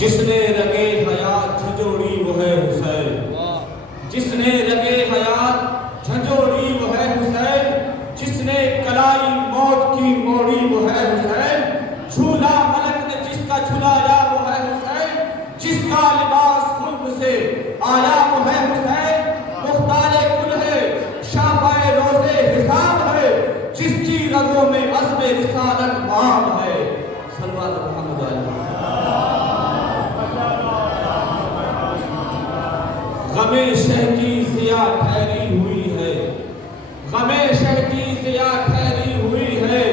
جس نے رگے حیات جھنجھوڑی وہ ہے حسین، جس نے رگے حیات جھنجھوڑی وہ ہے حسین، جس نے کلائی موت کی موڑی وہ ہے حسین، جھولا ملک نے جس کا جھلایا وہ ہے حسین، جس کا لباس ملک سے آیا وہ ہے حسین، مختار کل ہے شاپائے روزے حساب ہے، جس کی رگوں میں عزم رسالت باب ہے۔ صلوات محمد علیہ۔ غم شہ کی ضیا ٹھہری ہوئی ہے، غم شہ کی ضیا ٹھہری ہوئی ہے،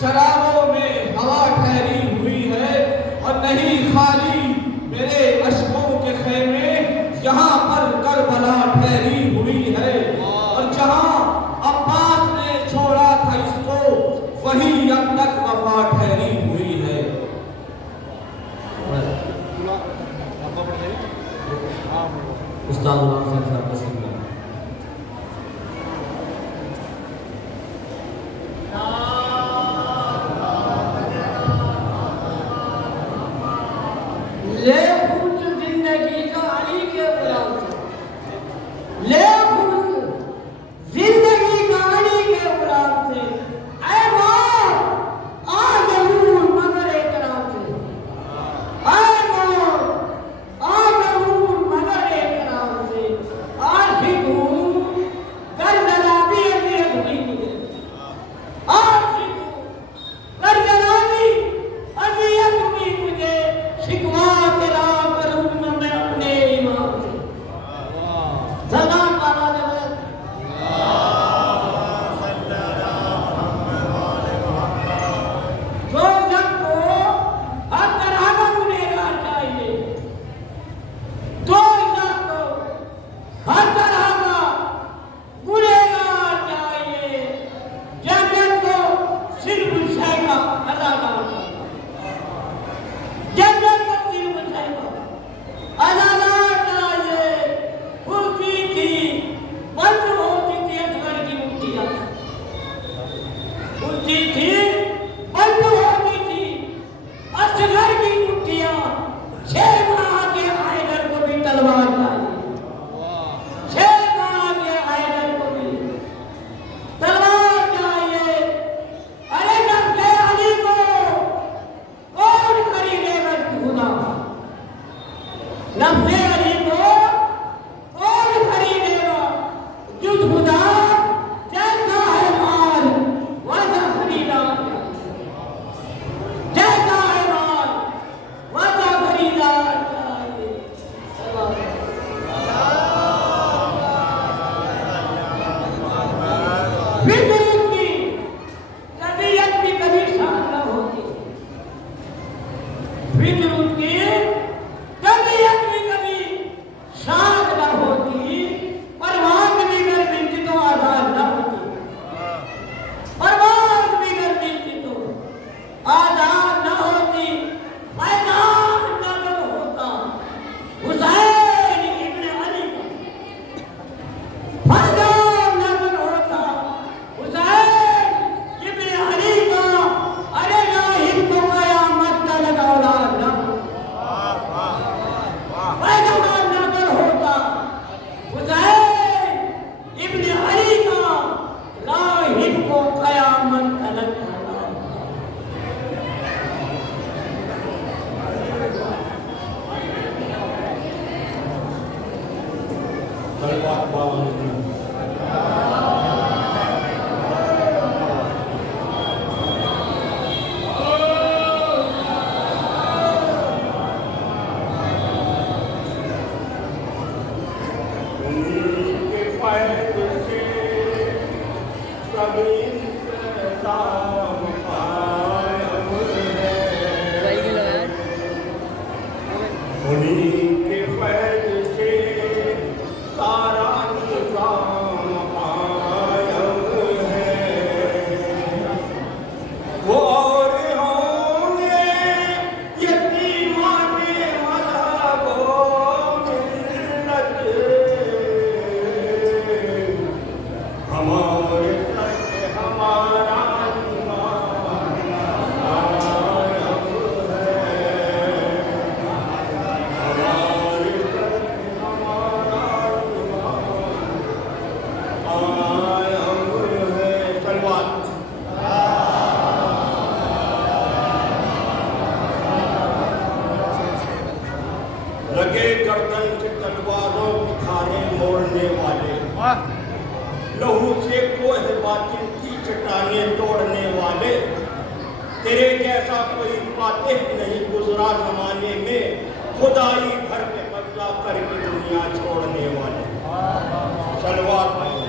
چراغوں میں ہوا ٹھہری ہوئی ہے، اور نہیں خالی میرے اشکوں کے خیمے، یہاں پر کربلا ٹھہری ہوئی ہے، اور جہاں عباس نے چھوڑا تھا اس کو وہی اب تک وفا ٹھہری ہوئی ہے۔ استاد غلام خان صاحب کا شکریہ۔ لے خود زندگی کا علی کے غلام سے، لے خود زندگی کا علی کے غلام سے، اے موت آ ضرور مگر احترام سے، اے موت آ ضرور مگر احترام سے، عاشق ہوں گر جنابی اذیت ہوئی مجھے، عاشق ہوں گر جنابی اذیت ہوئی مجھے، شکوا تیرا کروں نہ میں اپنے ایمان سے۔ سلام بابا جب جو جب کو ہر طرح کا گنہگار چاہیے، جو جب کو ہر طرح کا گنہگار چاہیے، جنت کو صرف شے کا اداکار چاہیے، جنت کو صرف شے کا اداکار چاہیے۔ کھلتی تھی بند ہوتی تھی اصغر کی مٹھیاں، کھلتی تھی بند ہوتی تھی اصغر کی مٹھیاں، 6 ماہ کے حیدر کو بھی تلوار چاہیے، 6 ماہ کے حیدر کو بھی تلوار چاہیے۔ ارے نفس علی کو کون خریدے گا خدا، نفس علی کو کون خریدے گا جز خدا، جیسا ہے مال ویسا خریدار چاہیے، جیسا ہے مال ویسا خریدار چاہیے۔ فکر اس کی طبیعت بھی کبھی شاد نہ ہوتی، فکر اس کی طبیعت بھی کبھی شاد نہ ہوتی، پرواز بھی گر ملتی تو آزاد نہ ہوتی، پرواز بھی گر ملتی تو آزاد نہ ہوتی۔ میدان نظر ہوتا حسین ابن علی کا، میدان نظر ہوتا حسین ابن علی کا، ارے راہب کو قیامت تلک اولاد نہ ہو، میدان نظر ہوتا حسین ابن علی کا، راہب کو قیامت تلک اولاد نہ ہو۔ صلوات بابا علیہ۔ انہیں کے فیض سے سارا نظام قائم ہے، وہ اور ہوں گے یتیمان مذہب و ملت، ہمارے تک ہمارا ایمان قائم ہے۔ लहू से कोह बातिल की चट्टानें तोड़ने वाले, तेरे जैसा कोई फातिह नहीं गुजरा जमाने में, खुदाई घर पे बदला करके दुनिया छोड़ने वाले। सलवात पढ़ो।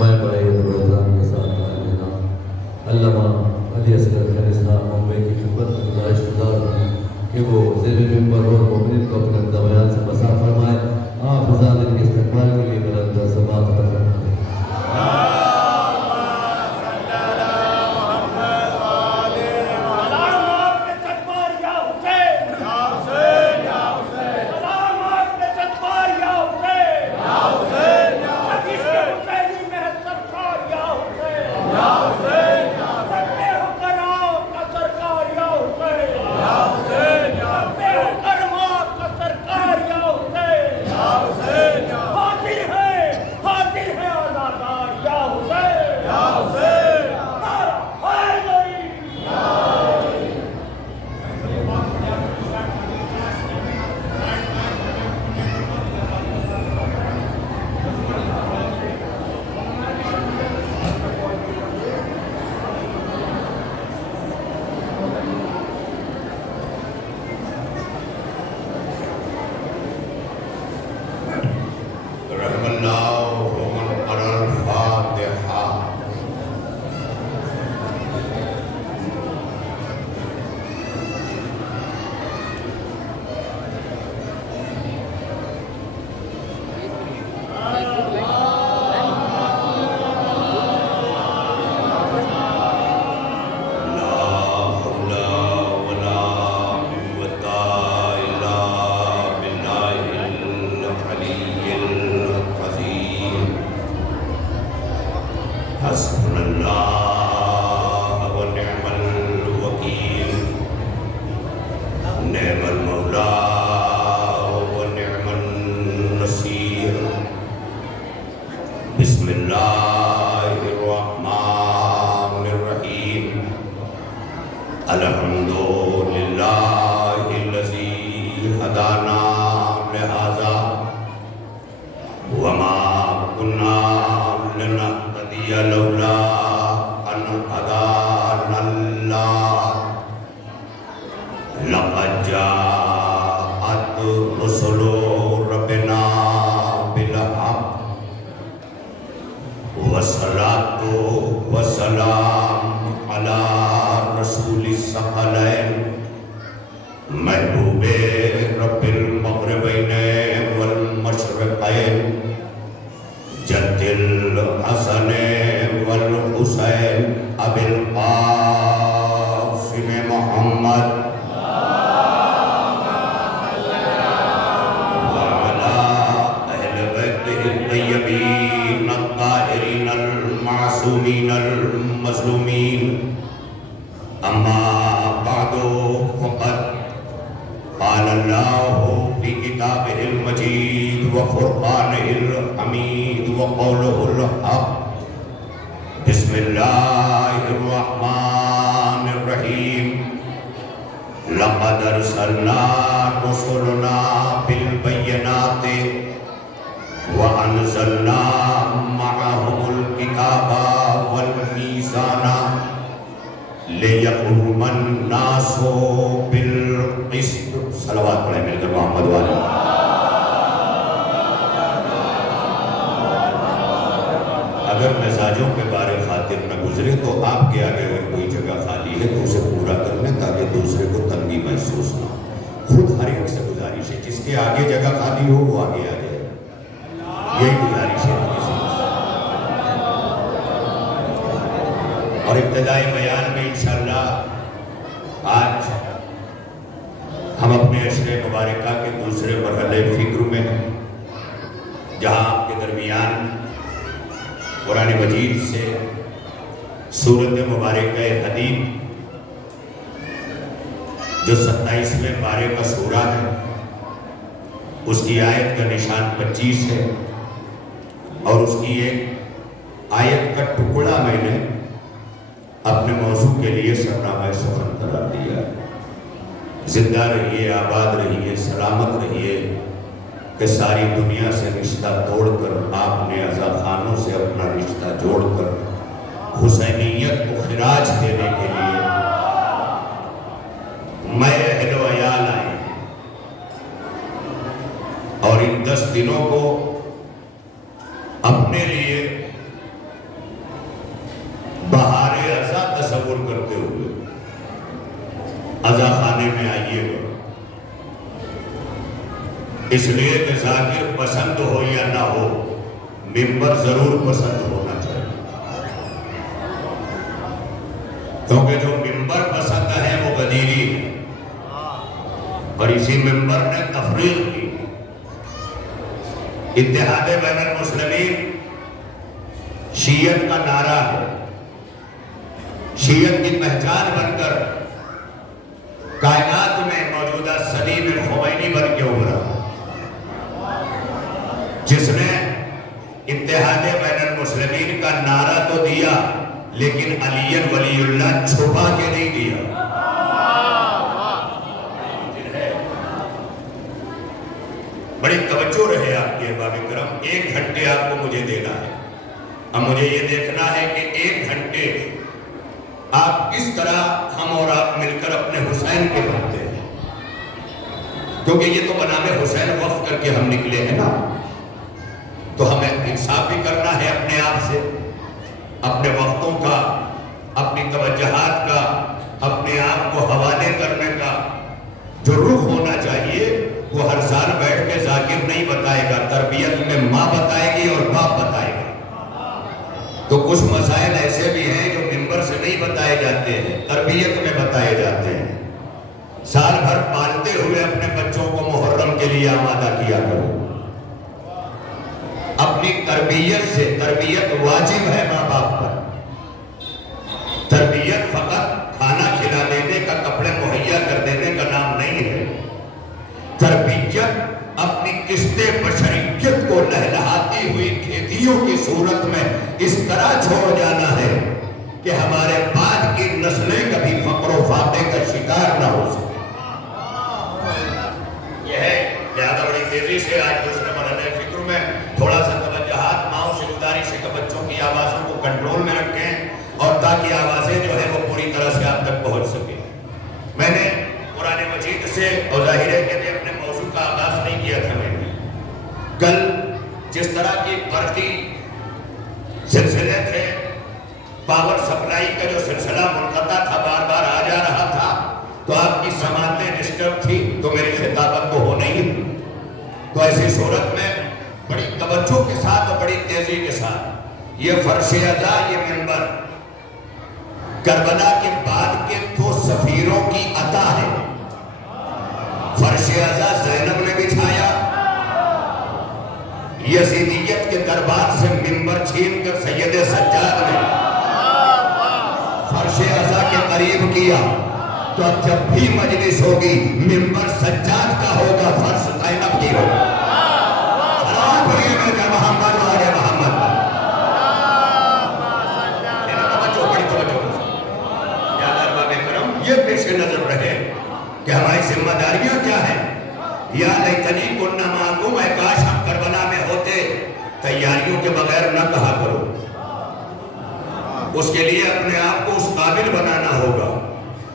मैं बड़े प्रोग्राम के साथ आना अल्लामा अली असगर खैर इस्लाम मुंबई की खिदमत में गुजारिश गुजार हूँ कि वो ज़ेर मिंबर और मोमिन को अपने दरमियान से बसा फरमाए। आप हज़ारिन के इस्तक़बाल के लिए बुलंद समात फरमाएं। अगर मिजाजों के बारे खातिर न गुजरे तो आपके आगे अगर कोई जगह खाली है तो उसे पूरा कर लें ताकि दूसरे को तंगी महसूस ना हो। खुद हर एक से गुजारिश है जिसके आगे जगह खाली हो वो आगे आ जाए, यही गुजारिश है। और इब्तिदाई बयान में इंशाअल्लाह आज हम अपने अशरे मुबारका के दूसरे मरहले फिक्र में हैं, जहाँ आपके दरमियान कुरान मजीद से सूरत मुबारक हदीद जो 27वें पारे का सूरा है उसकी आयत का निशान 25 है और उसकी एक आयत का टुकड़ा मैंने अपने मौजू के लिए सरनामा सफर करार दिया है। زندہ رہیے، آباد رہیے، سلامت رہیے کہ ساری دنیا سے رشتہ توڑ کر آپ نے عزا خانوں سے اپنا رشتہ جوڑ کر حسینیت کو خراج دینے کے لیے میں اہل و عیال آئے اور ان 10 دنوں کو اپنے لیے بہار عزا تصور کرتے ہوئے عزا خانے میں آئیے گا، اس لیے کہ ذاکر پسند ہو یا نہ ہو ممبر ضرور پسند ہونا چاہیے، کیونکہ جو ممبر پسند ہے وہ غدیری ہے، اور اسی ممبر نے تفریق کی۔ اتحاد بین المسلمین شیعت کا نعرہ ہے، شیعت کی پہچان بن کر کائنات میں موجودہ صدی میں خمینی بن کے ابھرا، جس نے اتحاد بین المسلمین کا نعرہ تو دیا لیکن علی ولی اللہ چھپا کے نہیں دیا۔ بڑی توجہ رہے آپ کے احباب کرم، 1 گھنٹے آپ کو مجھے دینا ہے، اب مجھے یہ دیکھنا ہے کہ 1 گھنٹے آپ کس طرح ہم اور آپ مل کر اپنے حسین کے بنتے ہیں، کیونکہ یہ تو بنام حسین وقف کر کے ہم نکلے ہیں نا، تو ہمیں انصاف بھی کرنا ہے اپنے آپ سے، اپنے وقتوں کا، اپنی توجہات کا، اپنے آپ کو حوالے کرنے کا جو رخ ہونا چاہیے وہ ہر سال بیٹھ کے ذاکر نہیں بتائے گا، تربیت میں ماں بتائے گی اور باپ بتائے گا۔ تو کچھ مسائل ایسے بھی ہیں جو ممبر سے نہیں بتائے جاتے ہیں، تربیت میں بتائے جاتے ہیں۔ سال بھر پالتے ہوئے اپنے بچوں کو محرم کے لیے آمادہ کیا کرو، اپنی تربیت سے، تربیت واجب ہے ماں باپ پر، تربیت فقط کھانا کھلا دینے کا، کپڑے مہیا کر دینے کا نام نہیں ہے، تربیت اپنی قسط بشریت کو لہلہاتی ہوئی کھیتیوں کی صورت میں اس طرح چھوڑ جانا ہے کہ ہمارے بعد کی نسلیں کبھی فقر و فاقے کا شکار نہ ہو سکے۔ یہ ہے لہذا بڑی تیزی سے آج دوسرے مرحلے فکر میں تھوڑا سا توجہات، ماؤں سے گزارش ہے کہ بچوں کی آوازوں کو کنٹرول میں رکھیں اور تاکہ آوازیں جو ہیں وہ پوری طرح سے آپ تک پہنچ سکیں۔ میں نے قرآن مجید سے اور ظاہر ہے کہ اپنے موضوع کا آغاز نہیں کیا تھا، میں نے کل جس طرح کی برقی سلسلے تھے، پاور سپلائی کا جو سلسلہ منقطع تھا، بار بار آ جا رہا تھا، تو آپ کی سماعتیں ڈسٹرب تھی تو میری خطابت تو ہو نہیں تھی، تو ایسی صورت میں بڑی توجہ کے ساتھ اور بڑی تیزی کے ساتھ یہ فرش اعلیٰ، یہ منبر کربلا کے بعد کے 2 سفیروں کی عطا ہے۔ فرش اعلیٰ زینب نے بچھایا، یزیدیت کے دربار سے منبر چھین کر سید سجاد نے فرش اعلیٰ کے قریب کیا، تو اب جب بھی مجلس ہوگی منبر سجاد کا ہوگا، فرش زینب کی ہوگا۔ سلام پڑھیے میرے محمد والے محمد۔ یہ پیش نظر رہے کہ ہماری ذمہ داریاں کیا ہیں۔ یا لیتنی کنت معکم، اے کاش ہم کربلا میں ہوتے، تیاریوں کے بغیر نہ کہا کرو، اس کے لیے اپنے آپ کو اس قابل بنانا ہوگا،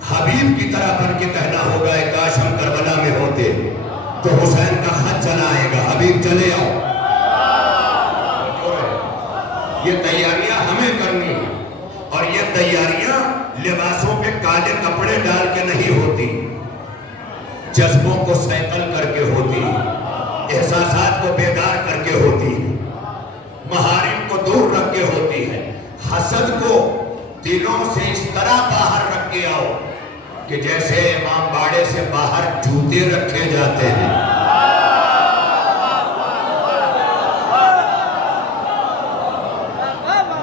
حبیب کی طرح بن کے کہنا ہوگا اے کاش ہم کربلا میں ہوتے، تو حسین کا خط چلا آئے گا، حبیب چلے آؤ۔ یہ تیاریاں ہمیں کرنی ہیں، اور یہ تیاریاں لباسوں پہ کالے کپڑے ڈال کے نہیں ہوتی، جذبوں کو سیکل کر کے ہوتی، احساسات کو بیدار کر کے ہوتی، محارم کو دور رکھ کے ہوتی ہے، حسد کو دلوں سے اس طرح باہر رکھ کے آؤ کہ جیسے امام باڑے سے باہر جوتے رکھے جاتے ہیں۔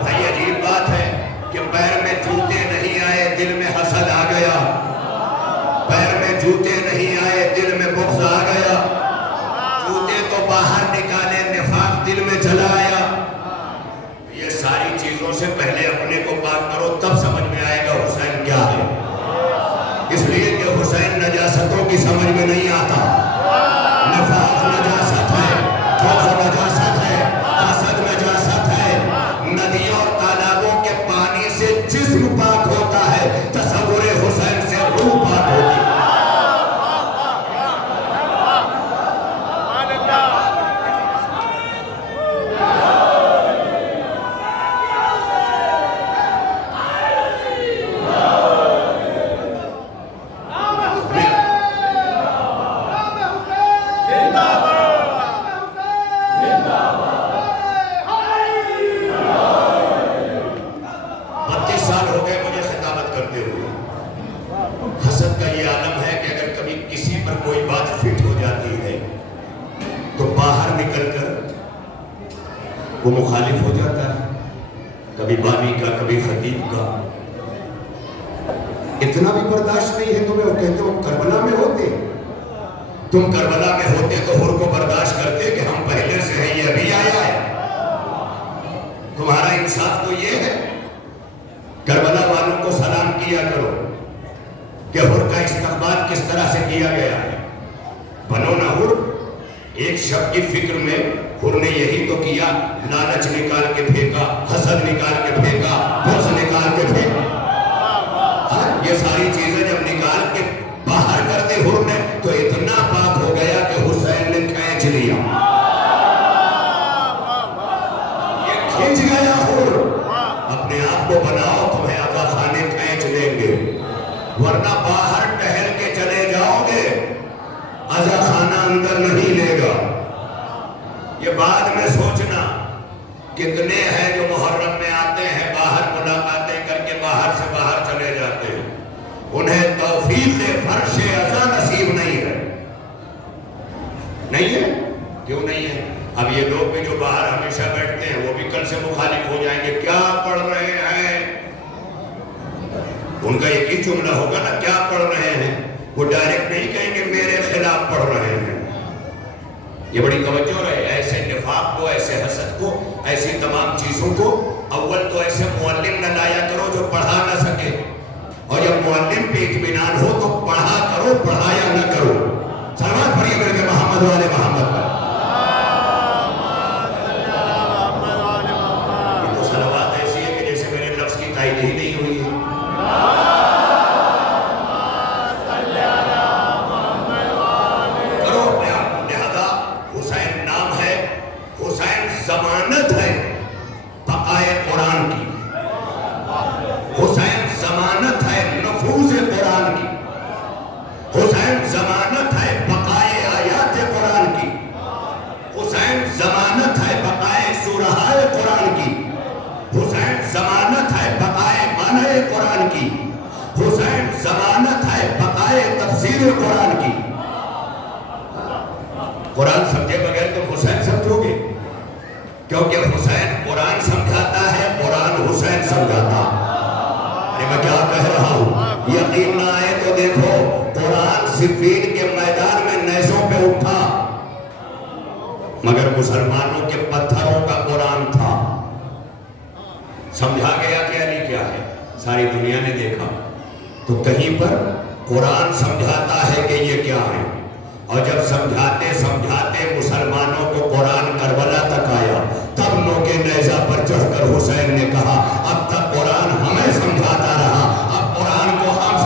بھائی عجیب بات ہے کہ پیر میں جوتے نہیں آئے، دل میں حسد آ گیا، پیر میں جوتے نہیں آئے، دل میں بغض آ گیا، جوتے تو باہر نکالے، نفاق دل میں چلا آیا۔ یہ ساری چیزوں سے پہلے اپنے کو پاک کرو، تب سمجھ میں آئے گا حسین کیا ہے، اس لیے کہ حسین نجاستوں وہ مخالف ہو جاتا ہے، کبھی بانی کا کبھی خطیب کا. اتنا بھی برداشت نہیں ہے تمہیں. وہ کہتے ہو کربلا میں ہوتے، تم کربلا میں ہوتے تو حر کو برداشت کرتے کہ ہم پہلے سے ہیں، یہ ابھی آیا ہے. تمہارا انصاف تو یہ ہے. کربلا والوں کو سلام کیا کرو کہ حر کا استقبال کس طرح سے کیا گیا ہے. بنو نہ حر. ایک شب کی فکر میں حر نے یہی تو کیا، لالچ نکال کے پھینکا، حسد نکال کے پھینکا، بغض نکال کے پھینکا. یہ ساری چیزیں جب نکال کے باہر کر دی حر نے تو اتنا پاک ہو گیا کہ حسین نے کھینچ لیا. یہ کھینچ گیا حر. اپنے آپ کو بناؤ، تمہیں آقا خانے کھینچ لیں گے، ورنہ باہر ٹہل کے چلے جاؤ گے، آقا خانہ اندر نہیں لے گا. یہ بعد میں سوچنا. کتنے ہیں جو محرم میں آتے ہیں، باہر ملاقاتیں کر کے باہر سے باہر چلے جاتے ہیں، انہیں توفیق فرش عزا نصیب نہیں ہے. نہیں ہے؟ کیوں نہیں ہے؟ اب یہ لوگ بھی جو باہر ہمیشہ بیٹھتے ہیں وہ بھی کل سے مخالف ہو جائیں گے. کیا پڑھ رہے ہیں؟ ان کا ایک ہی جملہ ہوگا نا، کیا پڑھ رہے ہیں. وہ ڈائریکٹ نہیں کہیں گے میرے خلاف پڑھ رہے ہیں. یہ بڑی توجہ رہے. ایسے نفاق کو، ایسے حسد کو، ایسی تمام چیزوں کو اول تو ایسے معلم نہ لایا کرو جو پڑھا نہ سکے، اور جب معلم پہ اطمینان ہو تو پڑھا کرو، پڑھایا نہ کرو. سلوات پڑھیے میرے کہ محمد والے محمد پر. یہ تو سلوات ایسی ہے کہ جیسے میرے لفظ کی تائید ہی نہیں ہوئی ہے. ضمانت ہے بقائے قرآن کی. حسین ضمانت ہے نفوذ قرآن کی. حسین ضمانت ہے بقائے آیات قرآن کی. حسین ضمانت ہے بقائے سورہائے قرآن کی. حسین ضمانت ہے بقائے معنی قرآن کی. حسین ضمانت ہے بقائے تفسیر قرآن کی. قرآن سمجھے بغیر تم حسین سمجھو گے؟ کیونکہ حسین قرآن سمجھاتا ہے، قرآن حسین سمجھاتا. ارے میں کیا کہہ رہا ہوں؟ یقین نہ آئے تو دیکھو، قرآن صفین کے میدان میں نیزوں پہ اٹھا، مگر مسلمانوں کے پتھروں کا قرآن تھا. سمجھا گیا کہ علی کیا ہے؟ ساری دنیا نے دیکھا. تو کہیں پر قرآن سمجھاتا ہے کہ یہ کیا ہے، اور جب سمجھاتے سمجھاتے مسلمانوں کو قرآن کربلا تک آیا، تب نوکے نیزہ پر چڑھ کر حسین نے کہا اب تک قرآن ہمیں سمجھاتا رہا، اب قرآن کو ہم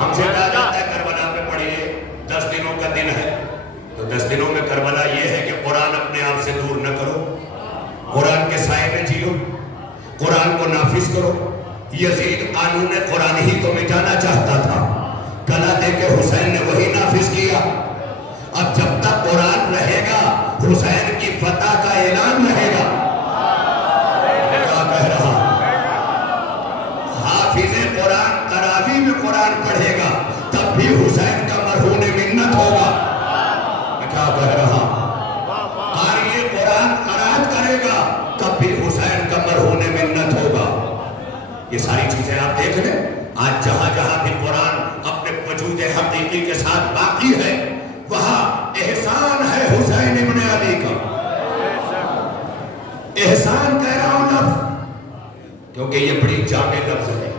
ہم سے کہا جاتا ہے کربلا میں پڑھیے، 10 دنوں کا دن ہے. تو 10 دنوں میں کربلا یہ ہے کہ قرآن اپنے آپ سے دور نہ کرو، قرآن کے سائے میں جیو، قرآن کو نافذ کرو. یزید قانون قرآن ہی تو مٹانا چاہتا تھا، کلا دے کے حسین نے وہی نافذ کیا. اب جب تک قرآن رہے گا حسین کی فتح کا اعلان رہے گا. کیا کہہ رہا؟ حافظ قرآن تراویح میں قرآن پڑھے گا تب بھی حسین کا مرہون منت ہوگا. کیا کہہ رہا؟ قاری قرآن قرات کرے گا تب بھی حسین کا مرہون منت ہوگا. یہ ساری چیزیں آپ دیکھ لیں. آج جہاں جہاں بھی قرآن اپنے وجود حقیقی کے ساتھ باقی ہے، وہاں احسان ہے حسین ابن علی کا. احسان کہہ رہا ہوں لفظ کیونکہ یہ بڑی جامع لفظ ہے.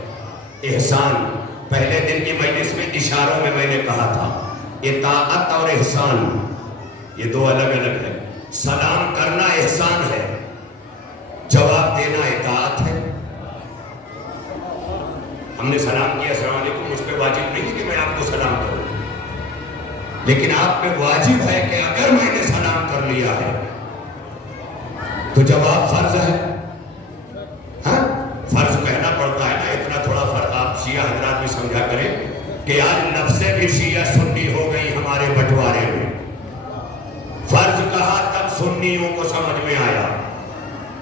احسان پہلے دن کی مجلس میں اشاروں میں نے کہا تھا، اطاعت اور احسان یہ دو الگ الگ ہے. سلام کرنا احسان ہے، جواب دینا اطاعت ہے. ہم نے سلام کیا السلام علیکم، مجھ پہ واجب نہیں ہے کہ میں آپ کو سلام کروں، لیکن آپ پہ واجب ہے کہ اگر میں نے سلام کر لیا ہے تو جواب فرض ہے. ہاں فرض کہنا پڑتا ہے نا. اتنا تھوڑا فرق آپ شیعہ حضرات بھی سمجھا کریں کہ آج نفسیں بھی شیعہ سنی ہو گئی ہمارے بٹوارے میں. فرض کہا تب سنیوں کو سمجھ میں آیا،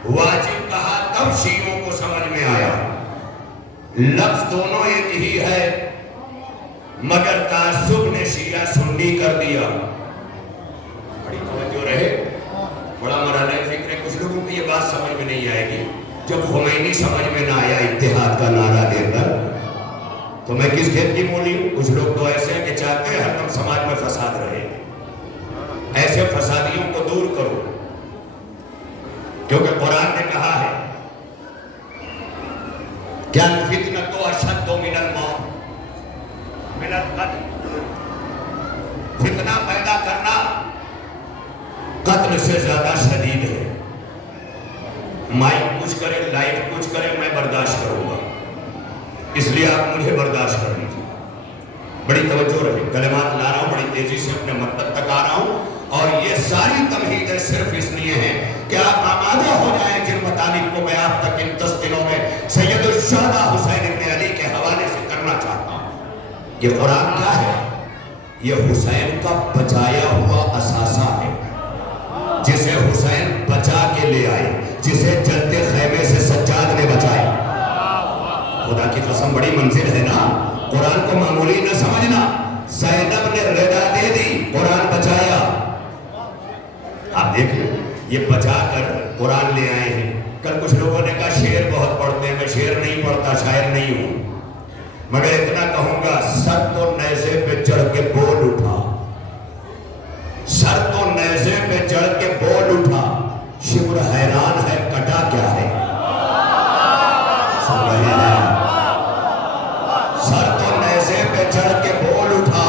واجب کہا تب شیعوں کو سمجھ میں آیا. لفظ دونوں ایک ہی ہے، मगर तासुब ने शिया सुन्नी कर दिया। बड़ी तवज्जो रहे, बड़ा मरहला फिक्र है। कुछ लोगों को ये बात समझ में नहीं आएगी। जब खुमैनी समझ में ना आया इत्तेहाद का नारा देकर, तो मैं किस खेत की मूली हूँ। कुछ लोग तो ऐसे हैं कि चाहते हैं हरदम समाज में फसाद रहे। ऐसे फसादियों को दूर करो, क्योंकि कुरान ने कहा है क्या फितनतो अशद्दु मिनल मौत मिनल कत्ल, फितना पैदा करना कत्ल से ज्यादा शदीद है। माइक कुछ करे, लाइट कुछ करे, मैं बर्दाश्त करूंगा, इसलिए आप मुझे बर्दाश्त कर लीजिए। बड़ी तवज्जो रहे, कलमात ला रहा हूं, बड़ी तेजी से अपने मतलब तक आ रहा हूं, और ये सारी तमहीदें सिर्फ इसलिए हैं कि आप आमादा हो जाएं जिन मतालिब को मैं आप तक इन 10 दिनों में सैयदुल शुहदा हुसैन इब्न अली के हवाले से करना चाहता हूं। ये कुरान क्या है? ये हुसैन का बचाया हुआ असासा है, जिसे हुसैन बचा के ले आए, जिसे जलते खैमे से सज्जाद ने बचाया। खुदा की कसम बड़ी मंजिल है ना, कुरान को मामूली न समझना। ज़ैनब ने रिदा दे दी, कुरान बचाया। आप देखिए, ये बचा कर कुरान ले आए हैं। कल कुछ लोगों ने कहा शेर बहुत पढ़ते हैं, मैं शेर नहीं पढ़ता, शायर नहीं हूं, मगर इतना कहूंगा, सर तो नेज़े पे चढ़ के बोल उठा, सर तो नेज़े पे चढ़ के बोल उठा, शिब्र हैरान है कटा क्या है। सुन रहे हैं? सर तो नेज़े पे चढ़ के बोल उठा,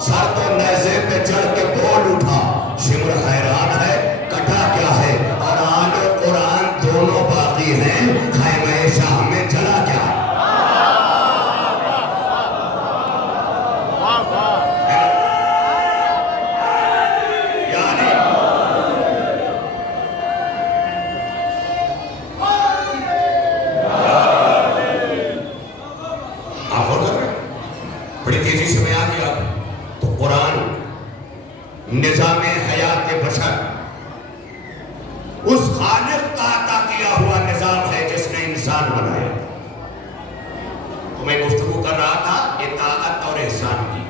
सर तो नेज़े पे चढ़ के बोल उठा, शिब्र हैरान है कटा क्या है। और आन और कुरान दोनों बाकी हैं, खैमे शाह में जला क्या। बड़ी तेजी से मैं आ गया। तो कुरान निज़ामे हयात बशर, उस खालिक का अता किया हुआ निज़ाम है जिसने इंसान बनाया। तो मैं गुफ्तगू कर रहा था इताअत और एहसान की।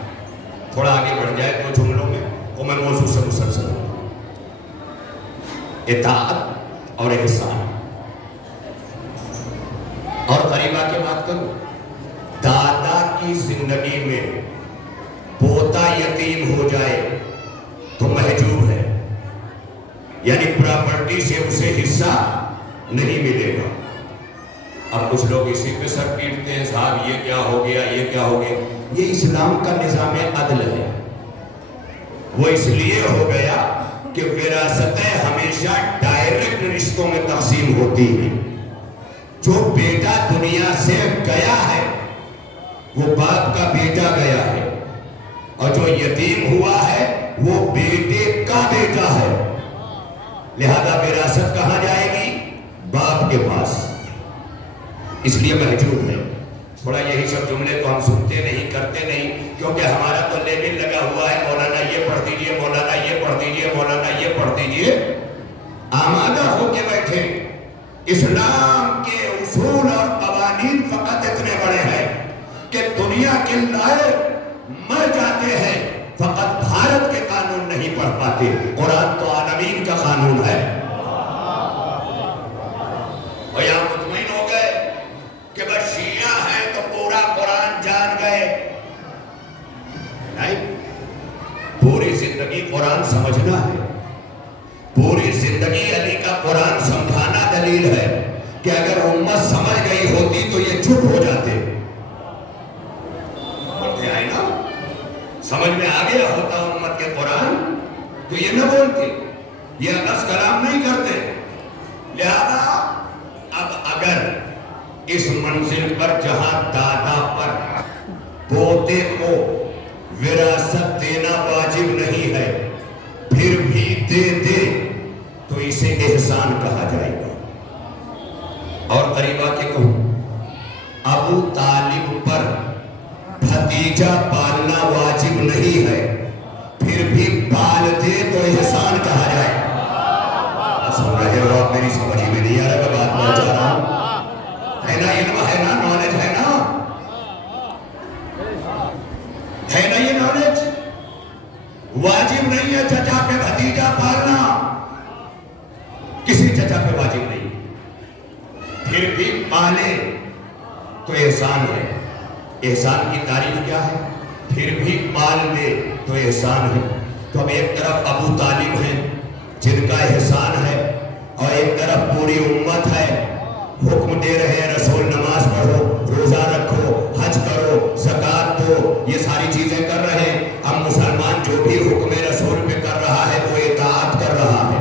थोड़ा आगे बढ़ जाए तो जुमलों में, तो मैं मौजू से मुसलसल हूं। इताअत और एहसान। और करीब आके बात करूं, दादा की जिंदगी में पोता यतीम हो जाए तो महजूब है, यानी प्रॉपर्टी से उसे हिस्सा नहीं मिलेगा। अब कुछ लोग इसी पे सर पीटते हैं, साहब ये क्या हो गया, ये क्या हो गया। ये इस्लाम का निज़ाम अदल है। वो इसलिए हो गया कि विरासतें हमेशा डायरेक्ट रिश्तों में तकसीम होती हैं। जो बेटा दुनिया से गया है वो बाप का बेटा गया है, और जो यतीम हुआ है वो बेटे का बेटा है। लिहाजा विरासत कहां जाएगी? बाप के पास। इसलिए महजूब है। थोड़ा यही सब जुमले तो हम सुनते नहीं, करते नहीं, क्योंकि हमारा तो लेबिल लगा हुआ है, मौलाना ये पढ़ दीजिए, मौलाना ये पढ़ दीजिए, मौलाना ये पढ़ दीजिए। आमादा होके बैठे। इस्लाम के उसूल और कवानीन फकत इतने बड़े हैं कि दुनिया के लायक मर जाते हैं, फकत भारत के कानून नहीं पढ़ पाते। कुरान तो आलमीन का कानून है। और यहां मुतमईन हो गए कि बस शिया हैं तो पूरा कुरान जान गए। नहीं, पूरी जिंदगी कुरान समझना है, पूरी जिंदगी अली का कुरान समझाना दलील है कि अगर उम्मत समझ गई होती तो ये चुप हो जाते। आए ना, समझ में आ गया होता उम्मत के कुरान तो ये न बोलते, ये अकस कलाम नहीं करते। लिहाजा अब अगर इस मंजिल पर जहां दादा पर पोते को विरासत देना वाजिब नहीं है, फिर भी दे तो इसे एहसान कहा जाएगा। और करीबा के कहूं, अबू तालिब पर भतीजा पालना वाजिब नहीं है, फिर भी पाल दे तो एहसान कहा जाए। सुन रहे हो आप? मेरी समझ में नहीं आ रहा, बात पहुंचा रहा हूं। है ना, इल्म है ना, नॉलेज है ना। नहीं है चचा पे भतीजा पालना, किसी चचा पे वाजिब नहीं, फिर भी पाले तो एहसान है। एहसान की तारीफ क्या है? फिर भी पाल ले तो एहसान है। तो अब एक तरफ अबू तालिब हैं जिनका एहसान है, और एक तरफ पूरी उम्मत है, हुक्म दे रहे हैं रसूल नमाज पढ़ो, रोजा रखो, हज करो, ज़कात दो, ये सारी चीजें कर रहे हैं। अब मुसलमान जो भी हुक्म रसूल पे कर रहा है वो इताअत कर रहा है।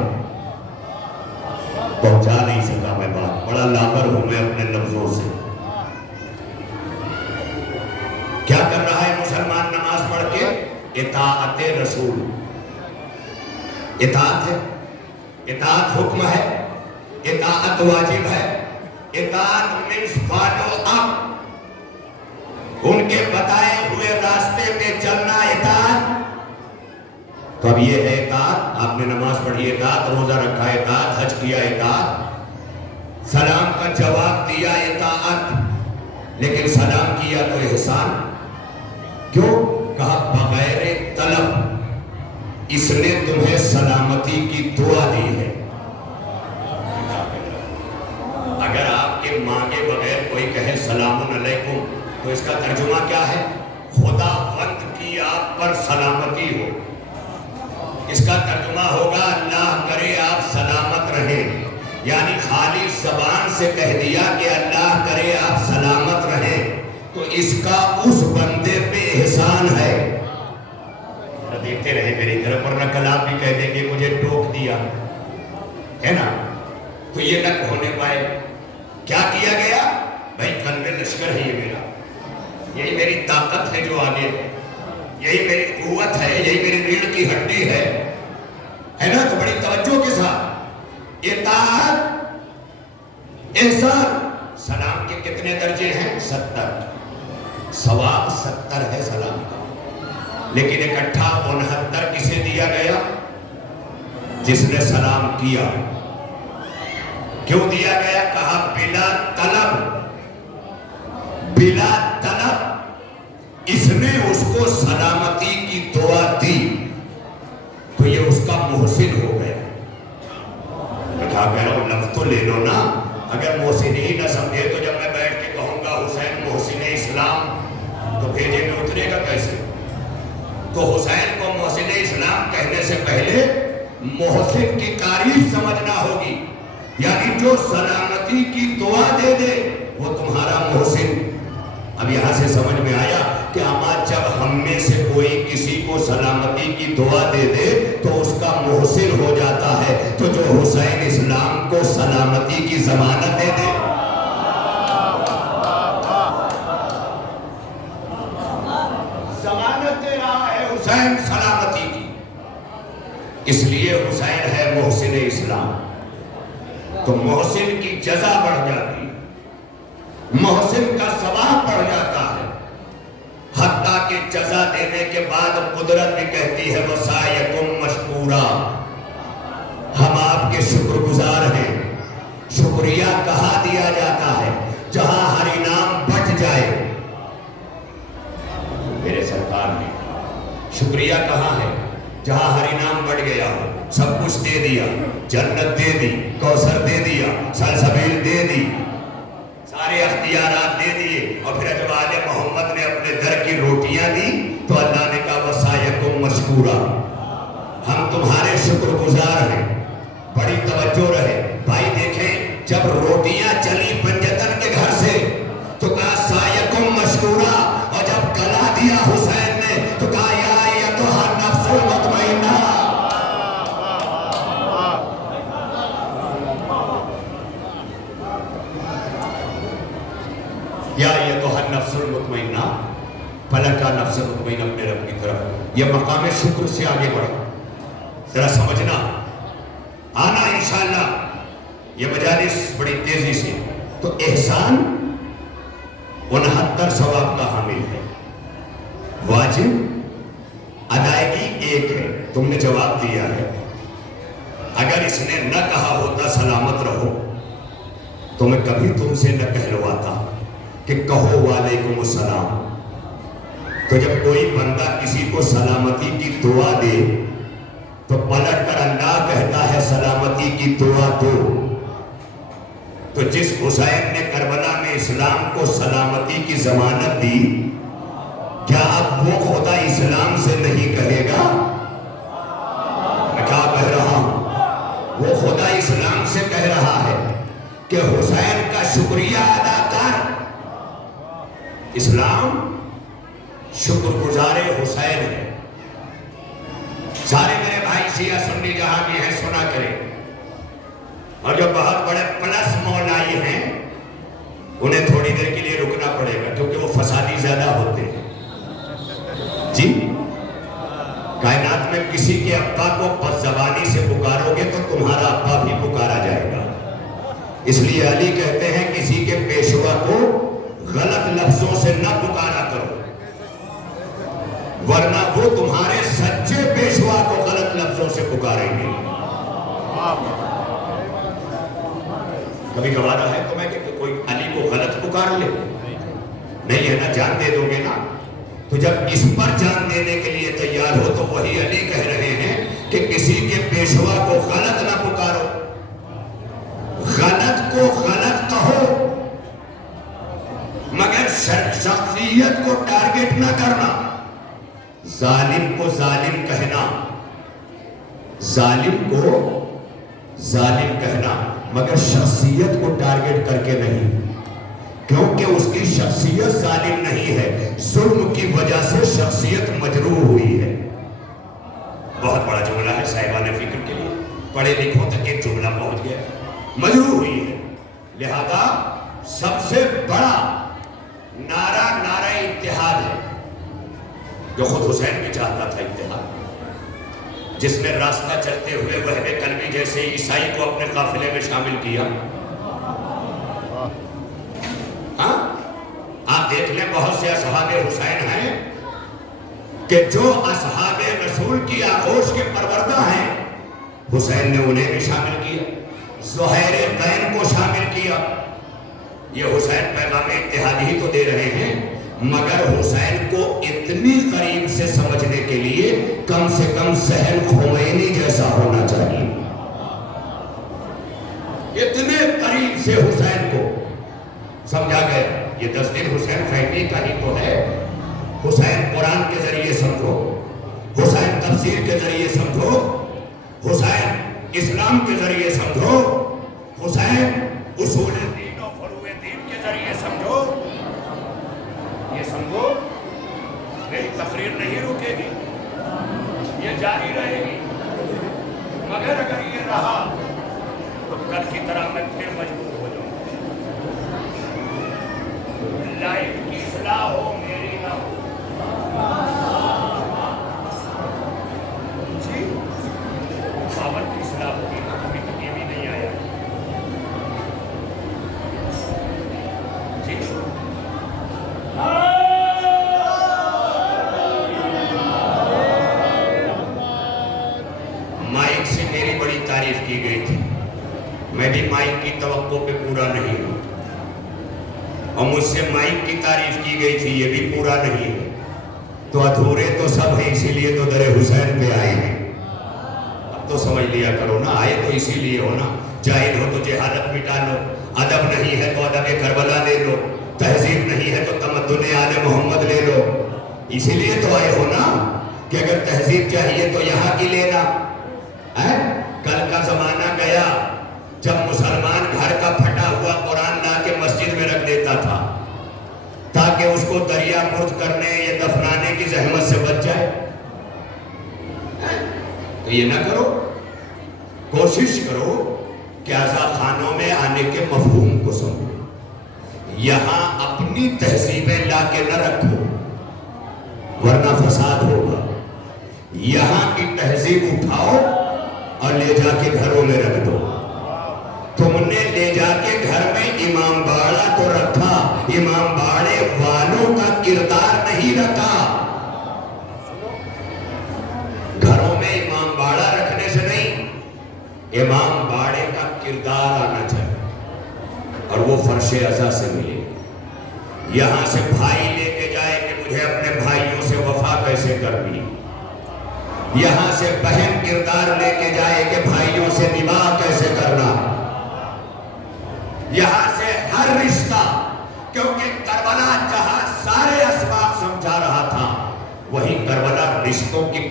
पहुंचा नहीं सका मैं बात, बड़ा लापर हूं मैं अपने लफ्जों से। क्या कर रहा है मुसलमान नमाज पढ़ के? इताअत रसूल, इताअत है, इताअत हुक्म है, इताअत वाजिब है। इताअत मीन्स फॉलो अप, उनके बताए हुए रास्ते पे चलना इताअत। तो अब ये है इताअत, आपने नमाज पढ़ी इताअत, रोजा रखा इताअत, हज किया इताअत, सलाम का जवाब दिया इताअत, लेकिन सलाम किया तो एहसान। क्यों? कहा बगैर तलब इसने तुम्हें सलामती की दुआ दी है। अगर आपके मांगे बगैर कोई कहे सलामुन अलैकुम तो इसका तर्जुमा क्या है? खुदावंद की आप पर सलामती हो। इसका तर्जुमा होगा अल्लाह करे आप सलामत रहें। यानी खाली जबान से कह दिया कि अल्लाह करे आप सलामत रहें, तो इसका उस बंदे पे एहसान है। देखते रहे मेरे घर पर, न कल आप भी कह देंगे मुझे टोक दिया, है ना? तो ये न होने पाए। क्या किया गया? भाई कल में लश्कर है ये मेरा, यही मेरी ताकत है जो आगे, यही मेरी कुव्वत है, यही मेरी रीढ़ की हड्डी है ना? तो बड़ी तवज्जो के साथ इताअत, एहसान। सलाम के कितने दर्जे हैं? 70। सवाब 70 है सलाम का, लेकिन इकट्ठा 69 किसे दिया गया? जिसने सलाम किया। क्यों दिया गया? कहा बिला तलब, बिला तलब इसने उसको सलामती की दुआ दी, तो ये उसका मोहसिन हो गया। कहा कह रहा हूं लफ्ज तो ले लो ना, अगर मोहसिन ही ना समझे तो जब मैं बैठ के कहूंगा हुसैन मोहसिन इस्लाम, तो भेजे में उतरेगा कैसे? तो हुसैन को मोहसिन इस्लाम कहने से पहले मोहसिन की तारीफ समझना होगी। यानी जो सलामती की दुआ दे दे वो तुम्हारा मोहसिन। अब यहां से समझ में आया कि अमा जब हम में से कोई किसी को सलामती की दुआ दे दे तो उसका मोहसिन हो जाता है। तो जो हुसैन इस्लाम को सलामती की जमानत दे दे, जमानत दे रहा है हुसैन सलामती की, इसलिए हुसैन है मोहसिन इस्लाम। तो मोहसिन की जजा बढ़ जाती, मोहसिन का सवाब बढ़ जाता है। हत्ता के जजा देने के बाद कुदरत भी कहती है वसायकुम मशकूरा, हम आपके शुक्रगुजार हैं। शुक्रिया कहाँ दिया जाता है? जहां हरि नाम बच जाए। मेरे सरकार ने शुक्रिया कहाँ है? जहां हरि नाम बढ़ गया हो, सब कुछ दे दिया, जन्नत दे दी, कौसर दे दिया, सलसबील दे दी, सारे अख्तियारात दे दिए, और फिर जब आले मोहम्मद ने अपने दर की रोटियां दी तो अल्लाह ने कहा वसायकुम मशकूरा, हम तुम्हारे शुक्रगुजार हैं। बड़ी तवज्जो रहे भाई। देखें जब रोटियां चली पंजतन के घर से तो कहा सायकुम मशकूरा, और जब गला दिया हुसैन ने तो कहा या अय्युहा नफ्सुल मुतमइन्ना, या अय्युहा नफ्सुल मुतमइन्ना, फलका नफ्स मुतमइन्ना अपने रब की तरफ। यह मकाम शुक्र से आगे बढ़ा, जरा समझना आना इंशाअल्लाह। ये मजालिस बड़ी तेजी से। तो एहसान 69 सवाब का हामिल है। वाजिब अदायगी एक है, तुमने जवाब दिया है। अगर इसने न कहा होता सलामत रहो तो मैं कभी तुमसे न कहलवाता कि कहो वालेकुम सलाम। तो जब कोई बंदा किसी को सलामती की दुआ दे है सलामती की दुआ दो। तो जिस हुसैन ने करबला में इस्लाम को सलामती की जमानत दी, क्या अब वो खुदा इस्लाम से नहीं कहेगा? मैं क्या कह रहा हूं? वो खुदा इस्लाम से कह रहा है कि हुसैन का शुक्रिया अदा कर। इस्लाम शुक्रगुजारे हुसैन है। सारे मेरे भाई शिया सुन्नी जहां भी हैं सुना करें, और जो बहुत बड़े प्लस मौलाई हैं उन्हें थोड़ी देर के लिए रुकना पड़ेगा, क्योंकि वो फसादी ज्यादा होते हैं जी। कायनात में किसी के अब्बा को बदज़बानी से पुकारोगे तो तुम्हारा अब्बा भी पुकारा जाएगा। इसलिए अली कहते हैं किसी के पेशवा को गलत लफ्जों से न पुकारा करो, वरना वो तुम्हारे सच्चे पेशवा को गलत लफ्जों से पुकारेंगे। कभी गवारा है तुम्हें कि कोई अली को गलत पुकार ले? नहीं है ना, जान दे दोगे ना। तो जब इस पर जान देने के लिए तैयार हो तो वही अली कह रहे हैं कि किसी के पेशवा को गलत ना पुकारो, गलत को गलत कहो, मगर शख्सियत को टारगेट ना करना। जालिम को जालिम कहना, जालिम को जालिम कहना, मगर शख्सियत को टारगेट करके नहीं, क्योंकि उसकी शख्सियत जालिम नहीं है, जुल्म की वजह से शख्सियत मजरूह हुई है। बहुत बड़ा जुमला है साहिबान फिक्र के लिए, पढ़े लिखों तक एक जुमला पहुंच गया, मजरूह हुई है। लिहाजा सबसे बड़ा नारा नारा इत्तेहाद है, जो खुद हुसैन भी चाहता था इत्तेहाद, जिसने रास्ता चलते हुए वहबे कल्बी जैसे ईसाई को अपने काफिले में शामिल किया। हाँ, आप देख लें बहुत से असहाबे हुसैन हैं कि जो असहाबे रसूल की आगोश के परवरदा हैं, हुसैन ने उन्हें भी शामिल किया, ज़ुहैर बैन को शामिल किया। ये हुसैन पैगाम इत्तेहाद ही तो दे रहे हैं, मगर हुसैन को इतनी करीब से समझने के लिए कम से कम सहल खुमैनी जैसा होना चाहिए। इतने करीब से हुसैन को समझा गया। ये 10 दिन हुसैन फैमिली का ही तो है। हुसैन कुरान के जरिए समझो, हुसैन तफसीर के जरिए समझो, हुसैन इस्लाम के जरिए समझो, हुसैन उसूल दीन और फरूए दीन के जरिए समझो। ये समझो, मेरी तकरीर नहीं रुकेगी, ये जारी रहेगी, मगर अगर ये रहा तो कल की तरह मैं फिर मजबूर हो जाऊंगा। लाइफ की इस्लाह हो, मेरी ना हो जी, पावर की इस्लाह होगी, अभी तक ये भी नहीं आया जी। माइक से मेरी बड़ी तारीफ की गई थी, मैं भी माइक की तवक्को पे पूरा नहीं हूं, और मुझसे माइक की तारीफ की गई थी, ये भी पूरा नहीं है। तो अधूरे तो सब है, इसीलिए तो दरे हुसैन पे आए हैं। अब तो समझ लिया करो ना, आए तो इसीलिए हो ना। जाहिल हो तो जहालत मिटा लो, अदब नहीं है तो अदब करबला ले लो, तहजीब नहीं है तो तमद्दुन आले मोहम्मद ले लो। इसीलिए तो आए हो ना, कि अगर तहजीब चाहिए तो यहाँ की लेना है। कल का जमाना गया जब मुसलमान घर का फटा हुआ कुरान ला के मस्जिद में रख देता था, ताकि उसको दरिया मुर्द करने या दफनाने की जहमत से बच जाए। तो ये ना करो, कोशिश करो कि आज़ाद खानों में आने के मफहूम को समझो। यहां अपनी तहजीबें ला के न रखो, वरना फसाद होगा। यहां की तहजीब उठाओ और ले जाके घरों में रख दो। तुमने ले जाके घर में इमाम बाड़ा तो रखा, इमाम बाड़े वालों का किरदार नहीं रखा। घरों में इमाम बाड़ा रखने से नहीं, इमाम बाड़े का किरदार आना चाहिए और वो फर्शे अज़ा से मिले। यहां से भाई लेके जाए कि मुझे अपने भाइयों से वफा कैसे करनी, यहां से बहन किरदार लेके जाए कि भाइयों से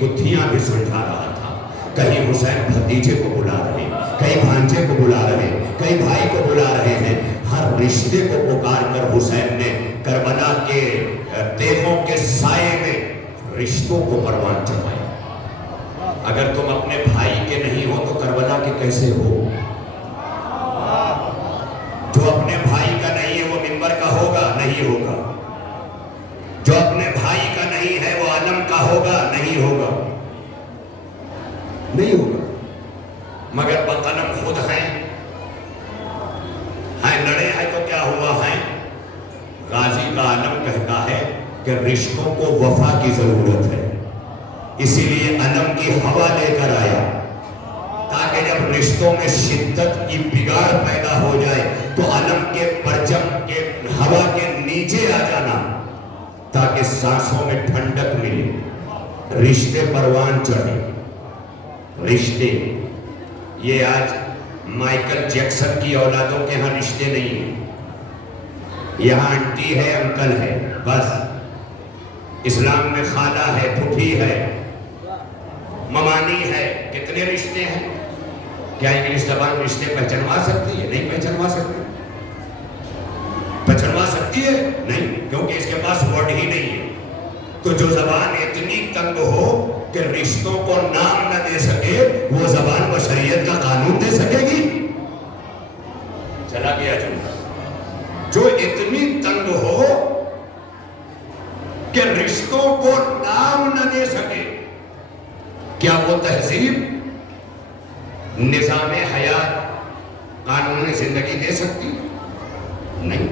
गुत्थियां भी सुलझा रहा था। कहीं हुसैन भतीजे को बुला रहे, कहीं भांजे को बुला रहे, कहीं भाई को बुला रहे हैं। हर रिश्ते को पुकार कर हुसैन ने करबला के देहों के साए में रिश्तों को परवान चढ़ाया। अगर तुम अपने भाई के नहीं हो तो करबला के कैसे हो? जो अपने भाई का नहीं है वो मिंबर का होगा? नहीं होगा। जो अपने भाई का नहीं है वो आलम का होगा? नहीं होगा, नहीं होगा। मगर बकलम खुद हैं, लड़े हैं तो क्या हुआ है? गाजी का आलम कहता है कि रिश्तों को वफा की जरूरत है, इसीलिए अलम की हवा लेकर आया, ताकि जब रिश्तों में शिद्दत की बिगाड़ पैदा हो जाए तो अलम के परचम के हवा के नीचे आ जाना, ताकि सांसों में ठंडक मिले, रिश्ते परवान चढ़े। रिश्ते, ये आज माइकल जैक्सन की औलादों के यहाँ रिश्ते नहीं है। यहाँ आंटी है, अंकल है, बस। इस्लाम में खाला है, फूफी है, ममानी है, कितने रिश्ते हैं। क्या इंग्लिश जबान रिश्ते पहचानवा सकती है? नहीं पहचानवा सकती। पहचानवा सकती है? नहीं, क्योंकि इसके पास वर्ड ही नहीं है। तो जो जबान इतनी तंग हो कि रिश्तों को नाम न दे सके, वो जबान बशरियत का कानून दे सकेगी? चला गया जो इतनी तंग हो कि रिश्तों को नाम न दे सके, क्या वो तहजीब निजाम हयात कानून जिंदगी दे सकती? नहीं।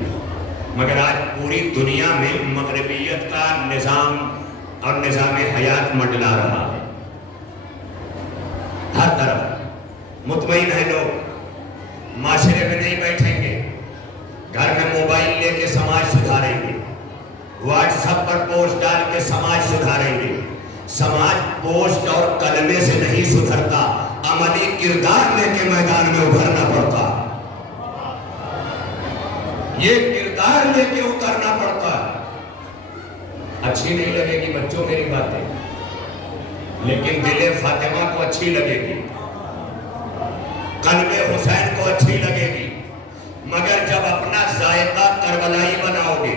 मगर आज पूरी दुनिया में मगरबियत का निजाम और निजाम हयात मंडला रहा है। हर तरफ मुतमईन है लोग, माशरे में नहीं बैठेंगे, घर में मोबाइल लेके समाज सुधारेंगे, व्हाट्सएप पर पोस्ट डाल के समाज सुधारेंगे। समाज पोस्ट और कलमे से नहीं सुधरता, अमली किरदार लेके मैदान में उभरना पड़ता। ये किरदार लेके उतरना पड़ता है। अच्छी नहीं लगेगी बच्चों मेरी बातें, लेकिन दिले फातिमा को अच्छी लगेगी, कल्बे हुसैन को अच्छी लगेगी। मगर जब अपना जायका करबलाई बनाओगे,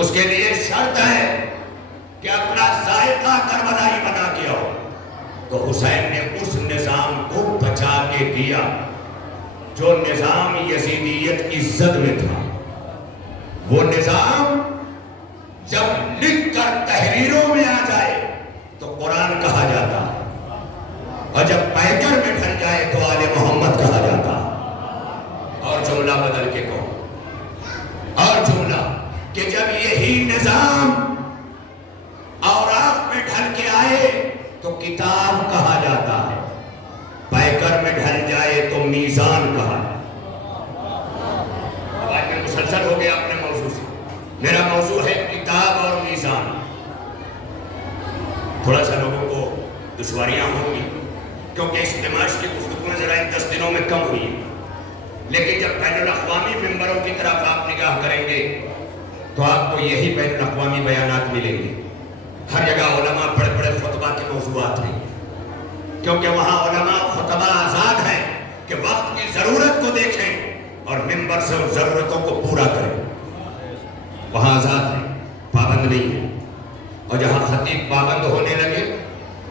उसके लिए शर्त है कि अपना जायका करबलाई बना के आओ। तो हुसैन ने उस निजाम को बचा के दिया जो निजाम यजीदियत की जद में था। वो निजाम जब लिख कर तहरीरों में आ जाए तो कुरान कहा जाता है, और जब पैकर में ढल जाए तो आले मोहम्मद कहा जाता है। और जुमला बदल के कहो, और जुमला कि जब यही निजाम औरात में ढल के आए तो किताब कहा जाता है, पैकर में ढल जाए तो मीजान कहा। अब आज मैं मुसलसल हो गया अपने मौजू से। मेरा मौजू है किताब और मीजान। थोड़ा सा लोगों को दुश्वारियां होंगी, क्योंकि इस दिमाग की गुफ्तगू जरा इन 10 दिनों में कम हुई है। लेकिन जब बैनुल अक़वामी मेंबरों की तरफ आप निगाह करेंगे तो आपको यही बैनुल अक़वामी बयानात मिलेंगे। हर जगह उलमा बड़े बड़े खुतबा के मौज़ूआत हैं, क्योंकि वहाँ उलमा खुतबा आज़ाद है कि वक्त की ज़रूरत को देखें और मिंबर से उन ज़रूरतों को पूरा करें। वहाँ आज़ाद है, पाबंद नहीं है। और जहाँ खतीब पाबंद होने लगे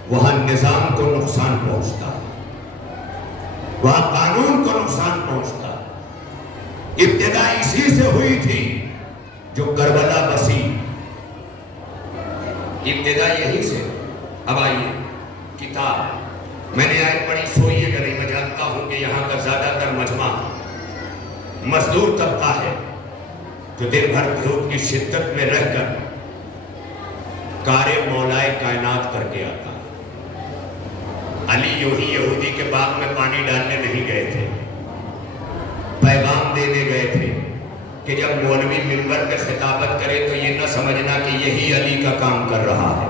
वहाँ निज़ाम को नुकसान पहुँचता है, वहाँ कानून को नुकसान पहुँचता है। इब्तिदा इसी से हुई थी जो करबला बसी, इब्तिदा यही से। अब आइए किताब, मैंने आयत पढ़ी, सोइएगा नहीं। मैं जानता हूं कि यहाँ का ज्यादातर मजमा मजदूर तबका है जो दिन भर धूप की शिद्दत में रहकर कारे मौलाए कायनात करके आता है। अली यूं ही यहूदी के बाग में पानी डालने नहीं गए थे, पैगाम देने गए थे कि जब मौलवी मिंबर पे खिताबत करे तो ये न समझना कि यही अली का काम कर रहा है।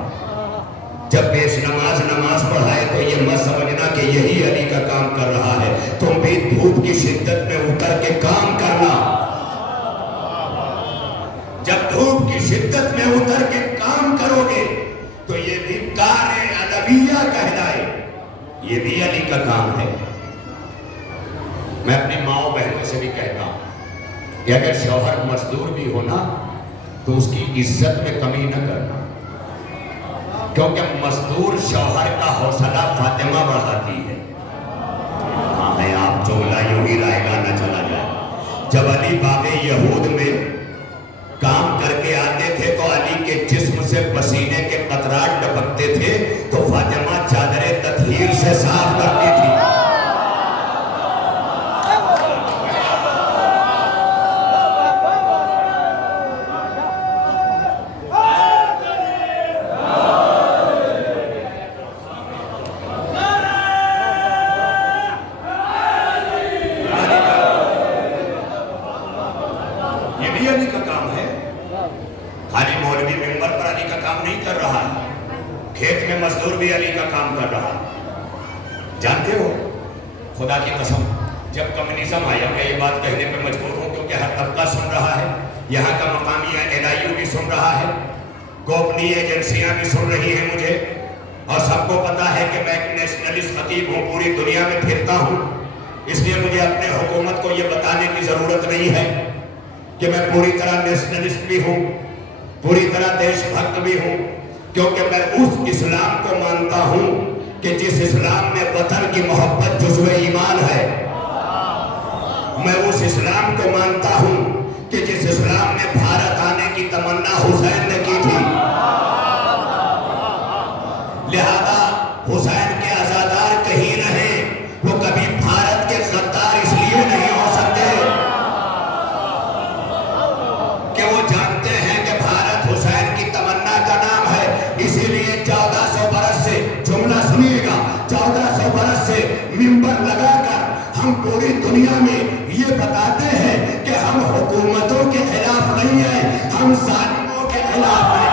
जब पेश नमाज पढ़ाए तो ये मत समझना कि यही अली का काम कर रहा है। तुम भी धूप की शिद्दत में उतर के काम करना। जब धूप की शिद्दत में उतर के काम करोगे तो जाए, ये भी अली का काम है। मैं अपनी माओ बहनों से भी कहता हूं कि अगर शौहर मजदूर भी हो ना तो उसकी इज्जत में कमी न करना, क्योंकि मजदूर शौहर का हौसला फातिमा बढ़ाती है। हाँ है, आप जुमला यूं ही रहेगा न चला जाए। जब अली बाबे यहूद में काम करके आते थे तो अली के जिस्म से पसीने के कतरात टपकते थे तो फातिमा चादरे तत्हीर से साफ करती थी। ये भी अली का काम है। खाली मौलवी मिंबर पर अली का काम नहीं कर रहा है, खेत में मजदूर भी अली का काम कर रहा है। जानते हो, खुदा की कसम, जब कम्युनिज्म आया, मैं ये बात कहने पर मजबूर हूं क्योंकि हर तबका सुन रहा है, यहाँ का मकामी एलआईयू भी सुन रहा है, गोपनीय एजेंसियां भी सुन रही हैं मुझे, और सबको पता है कि मैं एक नेशनलिस्ट खतीब हूँ, पूरी दुनिया में फिरता हूँ। इसलिए मुझे अपने हुकूमत को ये बताने की जरूरत नहीं है कि मैं पूरी तरह नेशनलिस्ट भी हूँ, पूरी तरह देशभक्त भी हूँ, क्योंकि मैं उस इस्लाम को मानता हूँ कि जिस इस्लाम में वतन की मोहब्बत जुज़्वे ईमान है। मैं उस इस्लाम को मानता हूँ कि जिस इस्लाम में भारत आने की तमन्ना हुसैन ने की थी। लिहाजा हुसैन के आज़ादार कहीं रहे, वो कभी भारत के गद्दार इसलिए नहीं हो सकते कि वो जानते हैं कि भारत हुसैन की तमन्ना का नाम है। इसीलिए 1400 बरस से, जुमला सुनिएगा, 1400 बरस से मिंबर लगाकर हम पूरी दुनिया में ये बताते हैं कि हम हुकूमतों के खिलाफ नहीं हैं, हम जालिमों के खिलाफ हैं।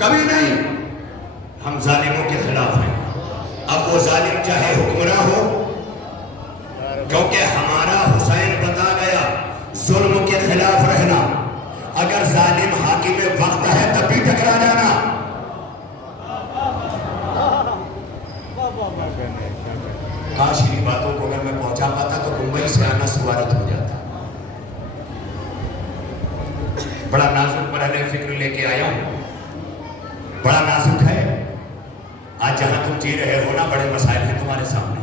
कभी नहीं, हम जालिमों के खिलाफ हैं। अब वो जालिम चाहे हुक्मरान हो, क्योंकि हमारा हुसैन बता गया जुल्म के खिलाफ रहना। अगर जालिम हाकिम वक्त है तब भी टकरा जाना। काश इन बातों को अगर मैं पहुंचा पाता तो मुंबई से आना स्वागत हो जाता। बड़ा नाजुक मरहले फिक्र लेके आया हूं, बड़ा नाजुक है। आज जहां तुम जी रहे हो ना, बड़े मसाइल हैं तुम्हारे सामने।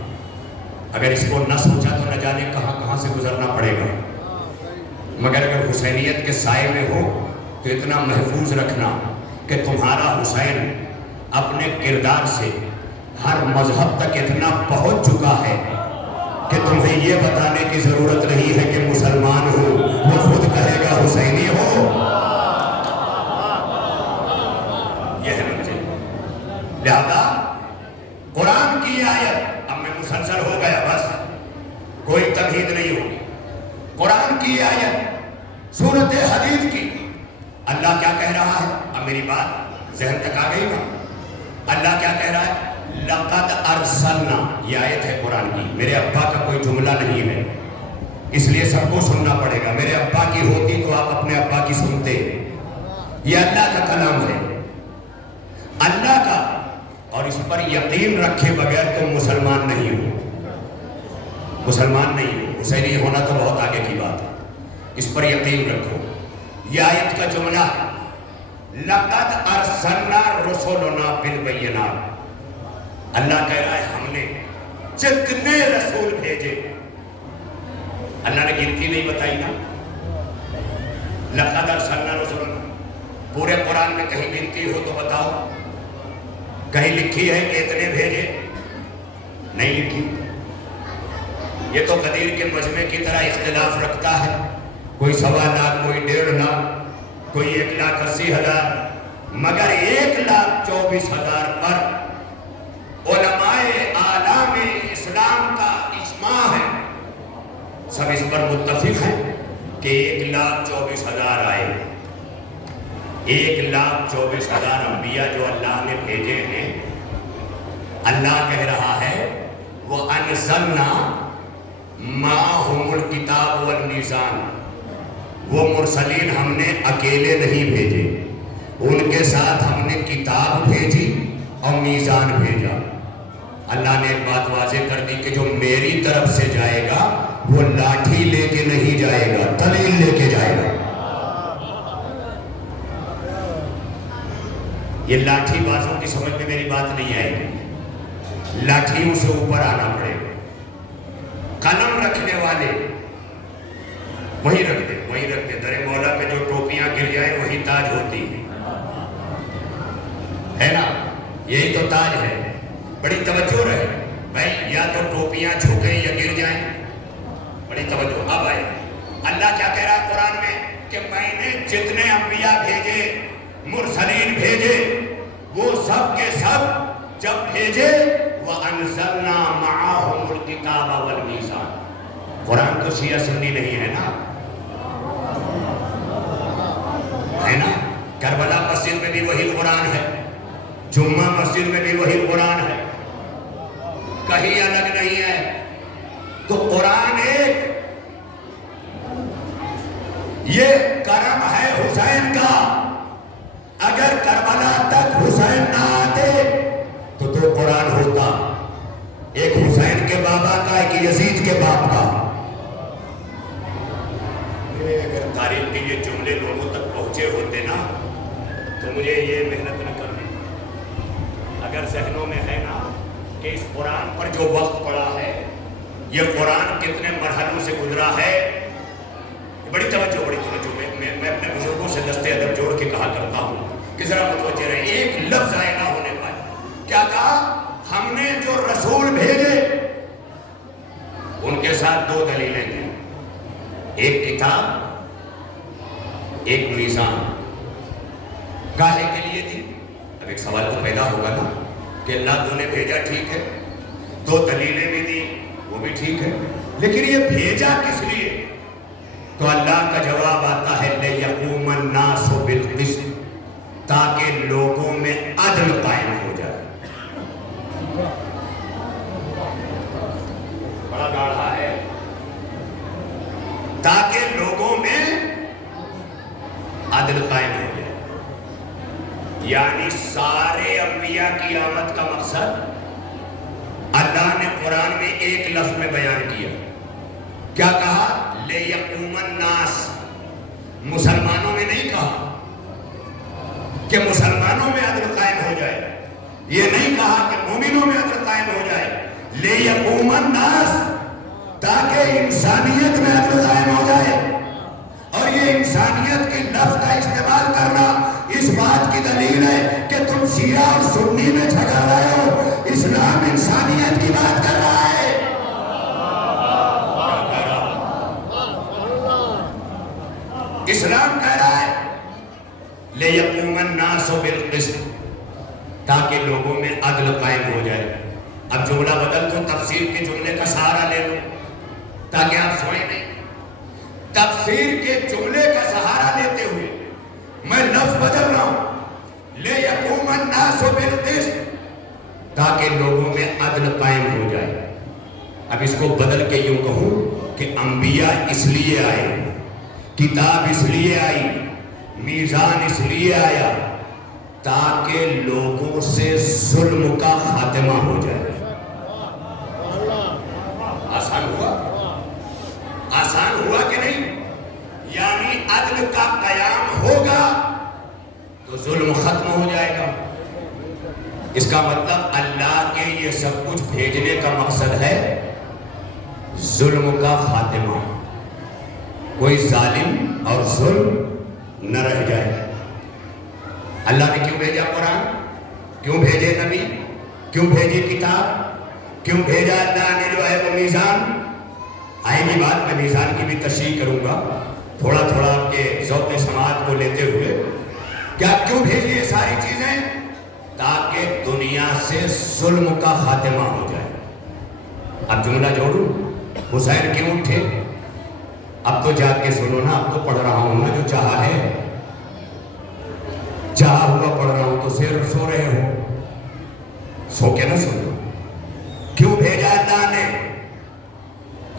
अगर इसको न सोचा तो न जाने कहां कहां से गुजरना पड़ेगा। मगर अगर हुसैनियत के साए में हो तो इतना महफूज रखना कि तुम्हारा हुसैन अपने किरदार से हर मजहब तक इतना पहुंच चुका है कि तुम्हें यह बताने की जरूरत नहीं है कि मुसलमान हो, वो खुद कहेगा हुसैनी हो। यह है मुझे। लिहाजा कुरान की आयत, अब मैं मुसलसल हो गया, बस कोई तमहीद नहीं होगी। कुरान की आयत सूरत हदीद की, अल्लाह क्या कह रहा है? अब मेरी बात जहन तक आ गई ना? अल्लाह क्या कह रहा है? लक़द अरसलना, ये आयत है कुरान की। मेरे अब्बा का कोई जुमला नहीं है, इसलिए सबको सुनना पड़ेगा। मेरे अब्बा की होती तो आप अपने अब्बा की सुनते। ये अल्लाह का कलाम है, अल्लाह का, और इस पर यकीन रखे बगैर तुम मुसलमान नहीं हो, मुसलमान नहीं हो। हुसैनी होना तो बहुत आगे की बात है, इस पर यकीन रखो। यह आयत का जुमला, लक़द अरसलना रुसुलना बिल बय्यिनात। अल्लाह कह रहा है हमने जितने रसूल भेजे, अल्लाह ने गिनती नहीं बताई ना, लक़द अरसलना रुसुलना। पूरे कुरान में कहीं गिनती हो तो बताओ, कहीं लिखी है कि इतने भेजे? नहीं लिखी। ये तो कदीर के मजमे की तरह इख्तिलाफ रखता है, कोई 1.25 लाख, कोई 1.5 लाख, कोई 1,80,000, मगर 1,24,000 पर उलमाए आलाम इस्लाम का इज्मा है, सब इस पर मुत्तफिक हैं कि 1,24,000 आए। 1,24,000 انبیاء جو اللہ نے بھیجے ہیں، اللہ کہہ رہا ہے وَأَنزَلْنَا مَعَهُمُ الْكِتَابَ وَالْمِيزَانَ، وہ مرسلین ہم نے اکیلے نہیں بھیجے، ان کے ساتھ ہم نے کتاب بھیجی اور میزان بھیجا۔ اللہ نے ایک بات واضح کر دی کہ جو میری طرف سے جائے گا وہ لاٹھی لے کے نہیں جائے گا، دلیل لے کے جائے گا۔ یہ لاٹھی بازوں کی سمجھ میں میری بات نہیں آئے گی، لاٹھیوں سے اوپر آنا پڑے گا۔ قلم رکھنے والے وہی رکھ دے، در مولا پہ جو ٹوپیاں گر جائیں وہی تاج ہوتی ہے نا، یہی تو تاج ہے۔ بڑی توجہ رہے بھائی، یا تو ٹوپیاں جھکیں یا گر جائیں، بڑی توجہ۔ اب آئے اللہ کیا کہہ رہا ہے قرآن میں کہ میں نے جتنے انبیاء بھیجے، مرسلین بھیجے، وہ سب کے سب جب بھیجے وَأَنزَلْنَا مَعَهُمُ الْكِتَابَ وَالْمِيزَانَ، قرآن تو شیعہ سنی نہیں ہے نا، ہے نا؟ کربلا مسجد میں بھی وہی قرآن ہے، جمعہ مسجد میں بھی وہی قرآن ہے، کہیں الگ نہیں ہے۔ تو قرآن ایک یہ کرم ہے حسین کا، اگر کربلا تک حسین نہ آتے تو دو قرآن ہوتا، ایک حسین کے بابا کا، ایک یزید کے باپ کا۔ اگر تاریخ کے یہ جملے لوگوں تک پہنچے ہوتے نا تو مجھے یہ محنت نہ کرنی۔ اگر ذہنوں میں ہے نا کہ اس قرآن پر جو وقت پڑا ہے، یہ قرآن کتنے مرحلوں سے گزرا ہے، بڑی توجہ۔ میں اپنے بزرگوں سے دستے ادب جوڑ کے کہا کرتا ہوں کہ ذرا متوجہ رہے، ایک لفظ ضائع نہ ہونے پائے۔ کیا کہا؟ ہم نے جو رسول بھیجے ان کے ساتھ دو دلیلیں تھیں، ایک کتاب، ایک میزان۔ کاہے کے لیے تھی؟ اب ایک سوال تو پیدا ہوگا نا کہ اللہ تو نے بھیجا، ٹھیک ہے، دو دلیلیں بھی دی، وہ بھی ٹھیک ہے، لیکن یہ بھیجا کس لیے؟ تو اللہ کا جواب آتا ہے لِيَقُومَ النَّاسُ بِالْقِسْطِ، تاکہ لوگوں میں عدل قائم ہو جائے۔ بڑا گاڑھا ہے، تاکہ لوگوں میں عدل قائم ہو جائے۔ یعنی سارے انبیاء کی آمد کا مقصد اللہ نے قرآن میں ایک لفظ میں بیان کیا۔ کیا کہا؟ لِيَقُومَ النَّاسُ، مسلمانوں میں نہیں کہا کہ مسلمانوں میں عدل قائم ہو جائے، یہ نہیں کہا کہ مومنوں میں عدل قائم ہو جائے، لِيَقُومَ النَّاسُ، تاکہ انسانیت میں عدل قائم ہو جائے۔ اور یہ انسانیت کی لفظ کا استعمال کرنا اس بات کی دلیل ہے کہ تم شیعہ اور سنی میں جھگڑ رہے ہو، اسلام انسانیت کی بات کر رہا ہے۔ اسلام کہہ رہا ہے لِيَقُومَ النَّاسُ بِالْقِسْطِ، تاکہ لوگوں میں عدل قائم ہو جائے۔ اب جملہ بدل تو تفسیر کے جملے کا سہارا لے لو تاکہ آپ سوئیں نہیں۔ تفسیر کے جملے کا سہارا لیتے ہوئے میں لفظ بدل رہا ہوں، لِيَقُومَ النَّاسُ بِالْقِسْطِ، تاکہ لوگوں میں عدل قائم ہو جائے۔ اب اس کو بدل کے یوں کہوں کہ انبیاء اس لیے آئے، کتاب اس لیے آئی، میزان اس لیے آیا تاکہ لوگوں سے ظلم کا خاتمہ ہو جائے۔ آسان ہوا؟ آسان ہوا کہ نہیں؟ یعنی عدل کا قیام ہوگا تو ظلم ختم ہو جائے گا۔ اس کا مطلب اللہ کے یہ سب کچھ بھیجنے کا مقصد ہے ظلم کا خاتمہ، کوئی ظالم اور ظلم نہ رہ جائے۔ اللہ نے کیوں بھیجا قرآن؟ کیوں بھیجے نبی؟ کیوں بھیجی کتاب؟ کیوں بھیجا اللہ نے جو ہے وہ میزان؟ آئے گی بات، میں میزان کی بھی تشریح کروں گا تھوڑا تھوڑا آپ کے ذوق سماعت کو لیتے ہوئے۔ کیا کیوں بھیجی یہ ساری چیزیں؟ تاکہ دنیا سے ظلم کا خاتمہ ہو جائے۔ اب جملہ جوڑوں، حسین کیوں اٹھے؟ اب تو جا کے سنو نا، اب تو پڑھ رہا ہوں نا جو چاہا ہے۔ चाहा हुआ पढ़ रहा हूं तो सिर्फ सो रहे हो, सो के ना सुनो। क्यों भेजा अल्लाह ने?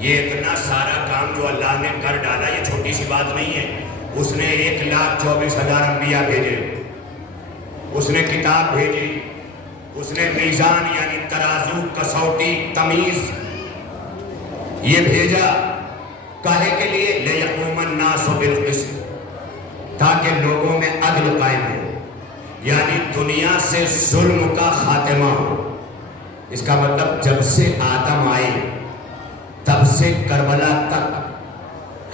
ये इतना सारा काम जो अल्लाह ने कर डाला ये छोटी सी बात नहीं है। उसने 1,24,000 अंबिया भेजे, उसने किताब भेजी, उसने मीजान यानी तराजू, कसौटी, तमीज ये भेजा। काहे के लिए? लियक़ूमन नासु बिल-क़िस्त, ताकि लोगों में अदल कायम हो, यानी दुनिया से जुल्म का खात्मा हो। इसका मतलब जब से आदम आए तब से करबला तक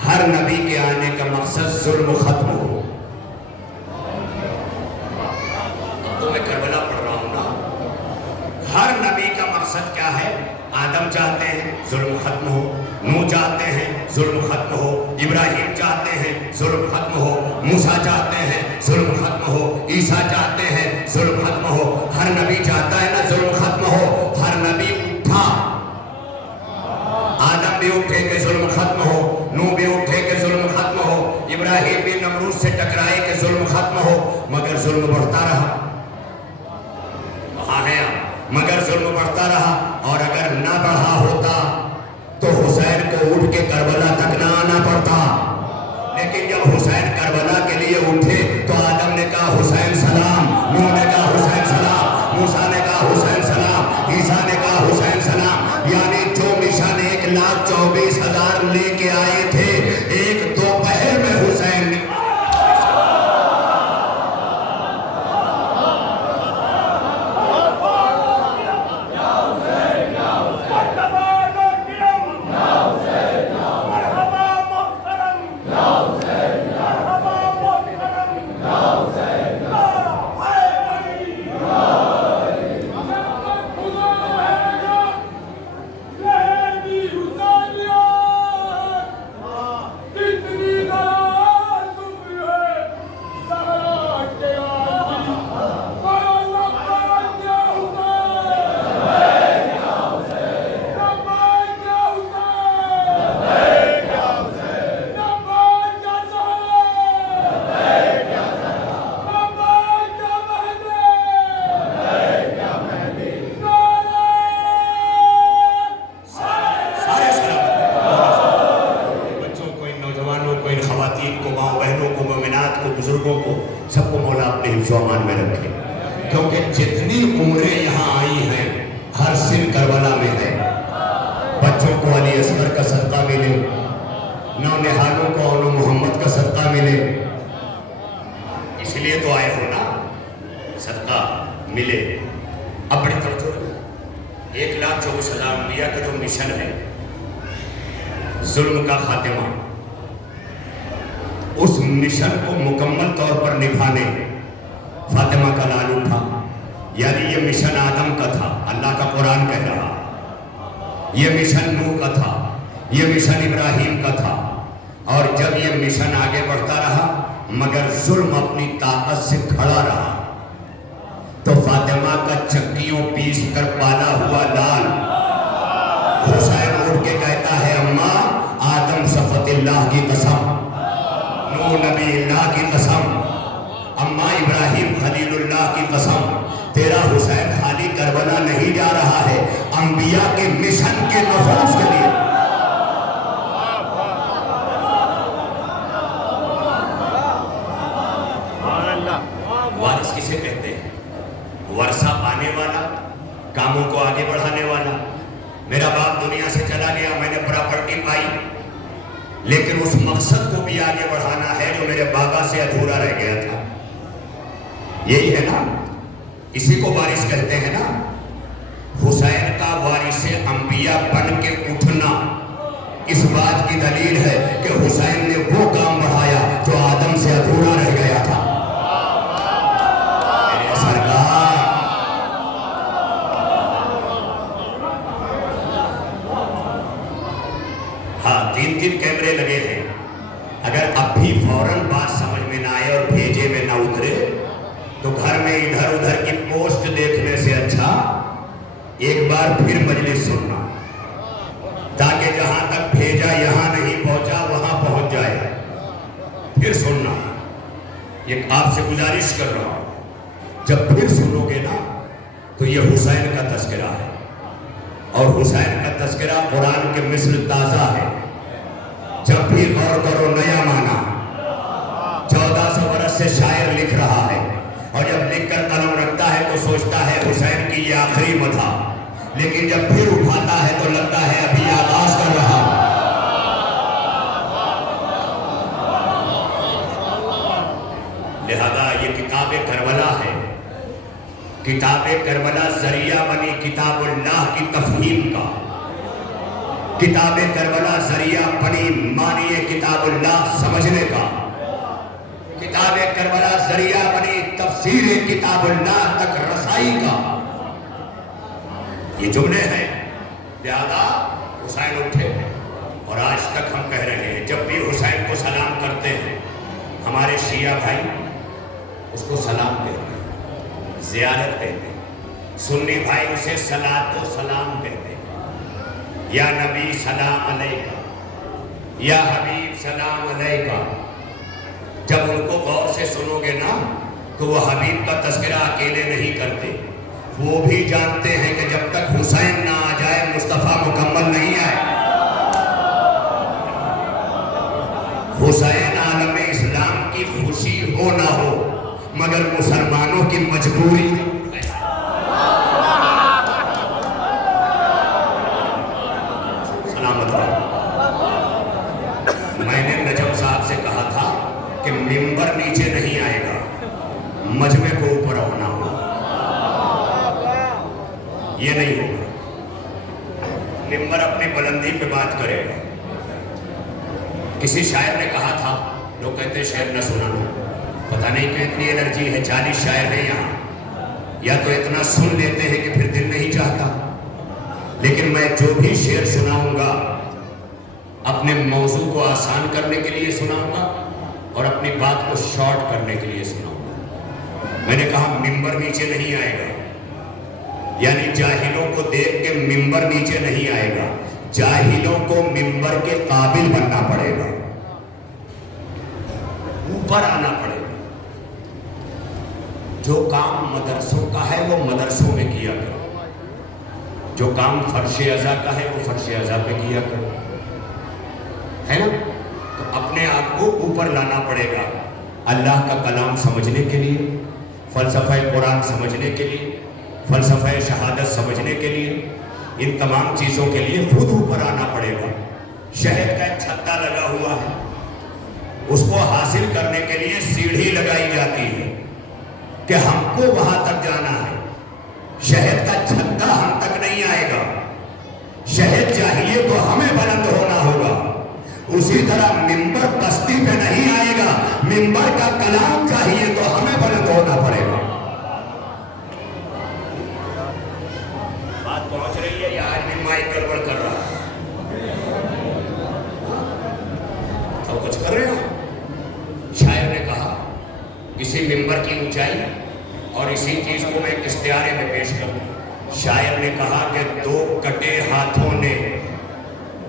हर नबी के आने का मकसद जुल्म खत्म हो। तो मैं करबला पढ़ रहा हूं ना, हर नबी का मकसद क्या है? आदम चाहते हैं जुल्म खत्म हो, नूह चाहते हैं जुल्म खत्म हो, इब्राहिम चाहते हैं जुल्म खत्म हो, मूसा चाहते हैं जुल्म खत्म हो, ईसा चाहते हैं जुल्म खत्म हो। हर नबी चाहता है ना जुल्म खत्म हो। हर नबी उठा, आदम भी उठे कि जुल्म खत्म हो, नूह भी उठे कि जुल्म खत्म हो, इब्राहिम भी नमरूद से टकराए कि जुल्म खत्म हो, मगर जुल्म बढ़ता रहा। वहां है मगर जुल्म बढ़ता रहा। और अगर ना बढ़ा होता तो हुसैन को उठ के करबला तक ना आना पड़ता। लेकिन जब हुसैन करबला के लिए उठे तो आदम ने कहा हुसैन सलाम, नूह ने कहा हुसैन सलाम, मूसा ने कहा हुसैन सलाम, ईसा ने कहा हुसैन सलाम। यानी जो मिशन 1,24,000 लेके आए थे, एक दोपहर में हुसैन ने सबको मौला अपने हिफ्ज़-ओ-अमान में रखे। क्योंकि जितनी उम्रें यहाँ आई हैं हर सिन करबला में है। बच्चों को अली असगर का सदका मिले, नौनिहालों को अनु मोहम्मद का सदका मिले, इसलिए तो आए हो ना, सदका मिले। अब बड़ी तवज्जो, 1,24,000 अंबिया का जो मिशन है जुल्म का खात्मा, उस मिशन को मुकम्मल तौर पर निभाने फातिमा का लाल उठा। यानी ये मिशन आदम का था, अल्लाह का कुरान कह रहा। ये मिशन नूह का था, ये मिशन इब्राहिम का था। और जब ये मिशन आगे बढ़ता रहा मगर जुल्म अपनी ताकत से खड़ा रहा, तो फातिमा का चक्कियों पीस कर पाला हुआ लाल हुसैन उठ के कहता है, अम्मा आदम सफ़तिल्लाह की कसम, नूह नबी अल्लाह की कसम, अम्मा इब्राहिम खलीलुल्लाह की कसम, तेरा हुसैन खाली करबला नहीं जा रहा है, अंबिया के मिशन के नफूस के लिए। वारिस किसे कहते हैं? वर्षा पाने वाला, कामों को आगे बढ़ाने वाला। मेरा बाप दुनिया से चला गया, मैंने प्रॉपर्टी पाई, लेकिन उस मकसद को भी आगे बढ़ाना है जो मेरे बाबा से अधूरा रह गया था। यही है ना, इसी को वारिस कहते हैं ना। हुसैन का वारिसे अंबिया बन के उठना इस बात की दलील है कि हुसैन ने वो काम बढ़ाया जो आदम से अधूरा रह गया था। मेरे सरकार, हाँ, 3-3 कैमरे लगे हैं। अगर अब भी फौरन बात समझ में ना आए और भेजे में ना उतरे तो घर में इधर उधर की पोस्ट देखने से अच्छा एक बार फिर मजलिस सुनना, ताकि जहां तक भेजा यहां नहीं पहुंचा वहां पहुंच जाए। फिर सुनना, یہ آپ سے گزارش کر رہا ہوں، جب پھر سنو گے نا تو یہ حسین کا تذکرہ ہے، اور حسین کا تذکرہ قرآن کے مثل تازہ ہے۔ جب بھی غور کرو نیا معنی، 1400 برس سے شاعر لکھ رہا ہے، اور جب لکھ کر قلم رکھتا ہے تو سوچتا ہے حسین کی یہ آخری مدح، لیکن جب پھر اٹھاتا ہے تو لگتا ہے ابھی آغاز کر رہا ہوں۔ لہذا یہ کتاب کربلا ہے۔ کتاب کربلا ذریعہ بنی کتاب اللہ کی تفہیم کا، کتاب کربلا ذریعہ بنی معنی کتاب اللہ سمجھنے کا، کتاب کربلا ذریعہ بنی تفسیر کتاب اللہ تک رسائی کا۔ یہ جملے ہیں، لہذا حسین اٹھے، اور آج تک ہم کہہ رہے ہیں جب بھی حسین کو سلام کرتے ہیں ہمارے شیعہ بھائی اس کو سلام کہتے ہیں، زیارت کہتے ہیں، سنی بھائی اسے صلاۃ و سلام کہتے ہیں، یا نبی سلام علیکہ، یا حبیب سلام علیکہ۔ جب ان کو غور سے سنو گے نا تو وہ حبیب کا تذکرہ اکیلے نہیں کرتے، وہ بھی جانتے ہیں کہ جب تک حسین نہ آ جائے مصطفیٰ مکمل نہیں آئے۔ حسین عالم اسلام کی خوشی ہو نہ ہو مگر مسلمانوں کی مجبوری ہے۔ سلامت رہو۔ میں نے نجم صاحب سے کہا تھا کہ ممبر نیچے نہیں آئے گا، مجمع کو اوپر ہونا ہوگا، یہ نہیں ہوگا۔ ممبر اپنی بلندی پہ بات کرے گا۔ کسی شاعر نے کہا تھا، لوگ کہتے ہیں شعر نہ سنانا، پتہ نہیں کہ اتنی انرجی ہے، 40 شاعر ہیں یہاں، یا تو اتنا سن لیتے ہیں کہ پھر دل نہیں چاہتا۔ لیکن میں جو بھی شعر سناؤں گا اپنے موضوع کو آسان کرنے کے لیے سناؤں گا اور اپنی بات کو شارٹ کرنے کے لیے سناؤں گا۔ میں نے کہا ممبر نیچے نہیں آئے گا، یعنی جاہلوں کو دیکھ کے ممبر نیچے نہیں آئے گا، جاہلوں کو ممبر کے قابل بننا پڑے گا، اوپر آنا پڑے گا۔ جو کام مدرسوں کا ہے وہ مدرسوں میں کیا کرو، جو کام فرش ازا کا ہے وہ فرش ازا پہ کیا کرو، ہے نا؟ تو اپنے آپ کو اوپر لانا پڑے گا، اللہ کا کلام سمجھنے کے لیے، فلسفہ قرآن سمجھنے کے لیے، فلسفہ شہادت سمجھنے کے لیے، ان تمام چیزوں کے لیے خود اوپر آنا پڑے گا۔ شہد کا ایک چھتا لگا ہوا ہے، اس کو حاصل کرنے کے لیے سیڑھی لگائی جاتی ہے کہ ہم کو وہاں تک جانا ہے۔ شہد کا چھتا ہم تک نہیں آئے گا، شہد چاہیے تو ہمیں بلند ہونا ہوگا۔ اسی طرح ممبر پستی پہ نہیں آئے گا، ممبر کا کلام چاہیے تو ہمیں بلند ہونا پڑے گا۔ بات پہنچ رہی ہے یا آج بھی مائک گڑبڑ کر رہا ہے؟ تو کچھ کر رہے ہو؟ شاعر نے کہا کسی ممبر کی اونچائی، اور اسی چیز کو میں ایک استعارے میں پیش کروں۔ شاعر نے کہا کہ 2 کٹے ہاتھوں نے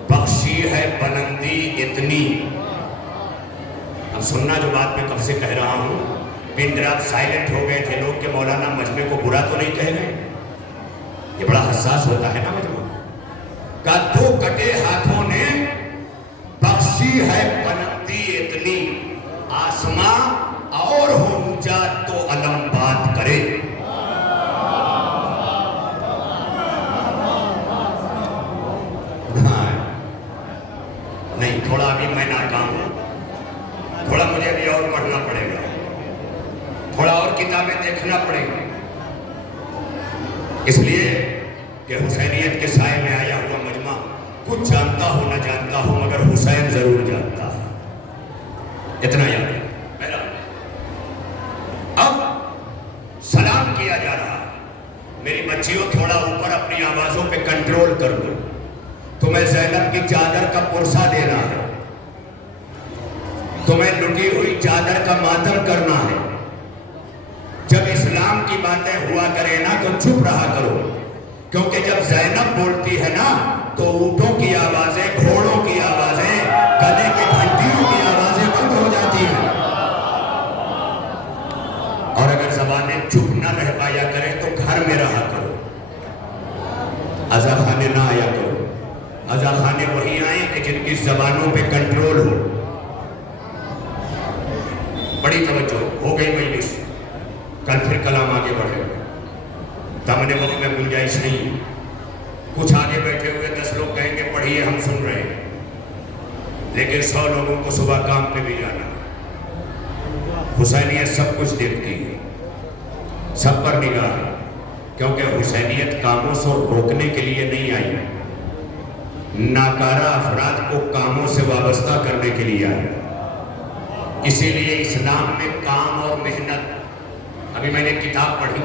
بخشی ہے بلندی اتنی۔ اب سننا جو بات میں کب سے کہہ رہا ہوں، پن ڈراپ سائلنٹ ہو گئے تھے لوگ کہ مولانا مجمع کو برا تو نہیں کہہ رہے، یہ بڑا حساس ہوتا ہے نا مجمع کا۔ 2 کٹے ہاتھوں نے بخشی ہے بلندی اتنی، آسماں اور ہو اونچا تو علم بات کرے۔ نہیں، تھوڑا ابھی میں ناکام ہوں، تھوڑا مجھے بھی اور پڑھنا پڑے گا، تھوڑا اور کتابیں دیکھنا پڑے گا، اس لیے کہ حسینیت کے سائے میں آیا ہوا مجمع کچھ جانتا ہو نہ جانتا ہو مگر حسین ضرور جانتا ہے، اتنا یاد ہے۔ اب سلام کیا جا رہا ہے، میری بچیوں تھوڑا اوپر اپنی آوازوں پہ کنٹرول کر دو، تمہیں زینب کی چادر کا پرسا دینا ہے، تمہیں لٹی ہوئی چادر کا ماتم کرنا ہے۔ جب اسلام کی باتیں ہوا کرے نا تو چپ رہا کرو، کیونکہ جب زینب بولتی ہے نا تو اونٹوں کی آوازیں، گھوڑوں کی آوازیں، گلے کی گھنٹیوں کی آوازیں بند ہو جاتی ہیں۔ नौजवान चुप न रह पाया करें तो घर में रहा करो, अज़ा खाने ना आया करो। अज़ा खाने वही आए कि जिनकी जबानों पे कंट्रोल हो। बड़ी तवज्जो हो गई मजलिस, कल फिर कलाम आगे बढ़े, दामने वक्त में गुंजाइश नहीं। कुछ आगे बैठे हुए 10 लोग कहेंगे पढ़िए हम सुन रहे हैं, लेकिन 100 लोगों को सुबह काम पे भी जाना। हुसैनियत सब कुछ देखती है, सब पर निगाह है, क्योंकि हुसैनियत कामों से रोकने के लिए नहीं आई, नाकारा अफराद को कामों से वाबस्ता करने के लिए आई। इसीलिए इस्लाम में काम और मेहनत, अभी मैंने किताब पढ़ी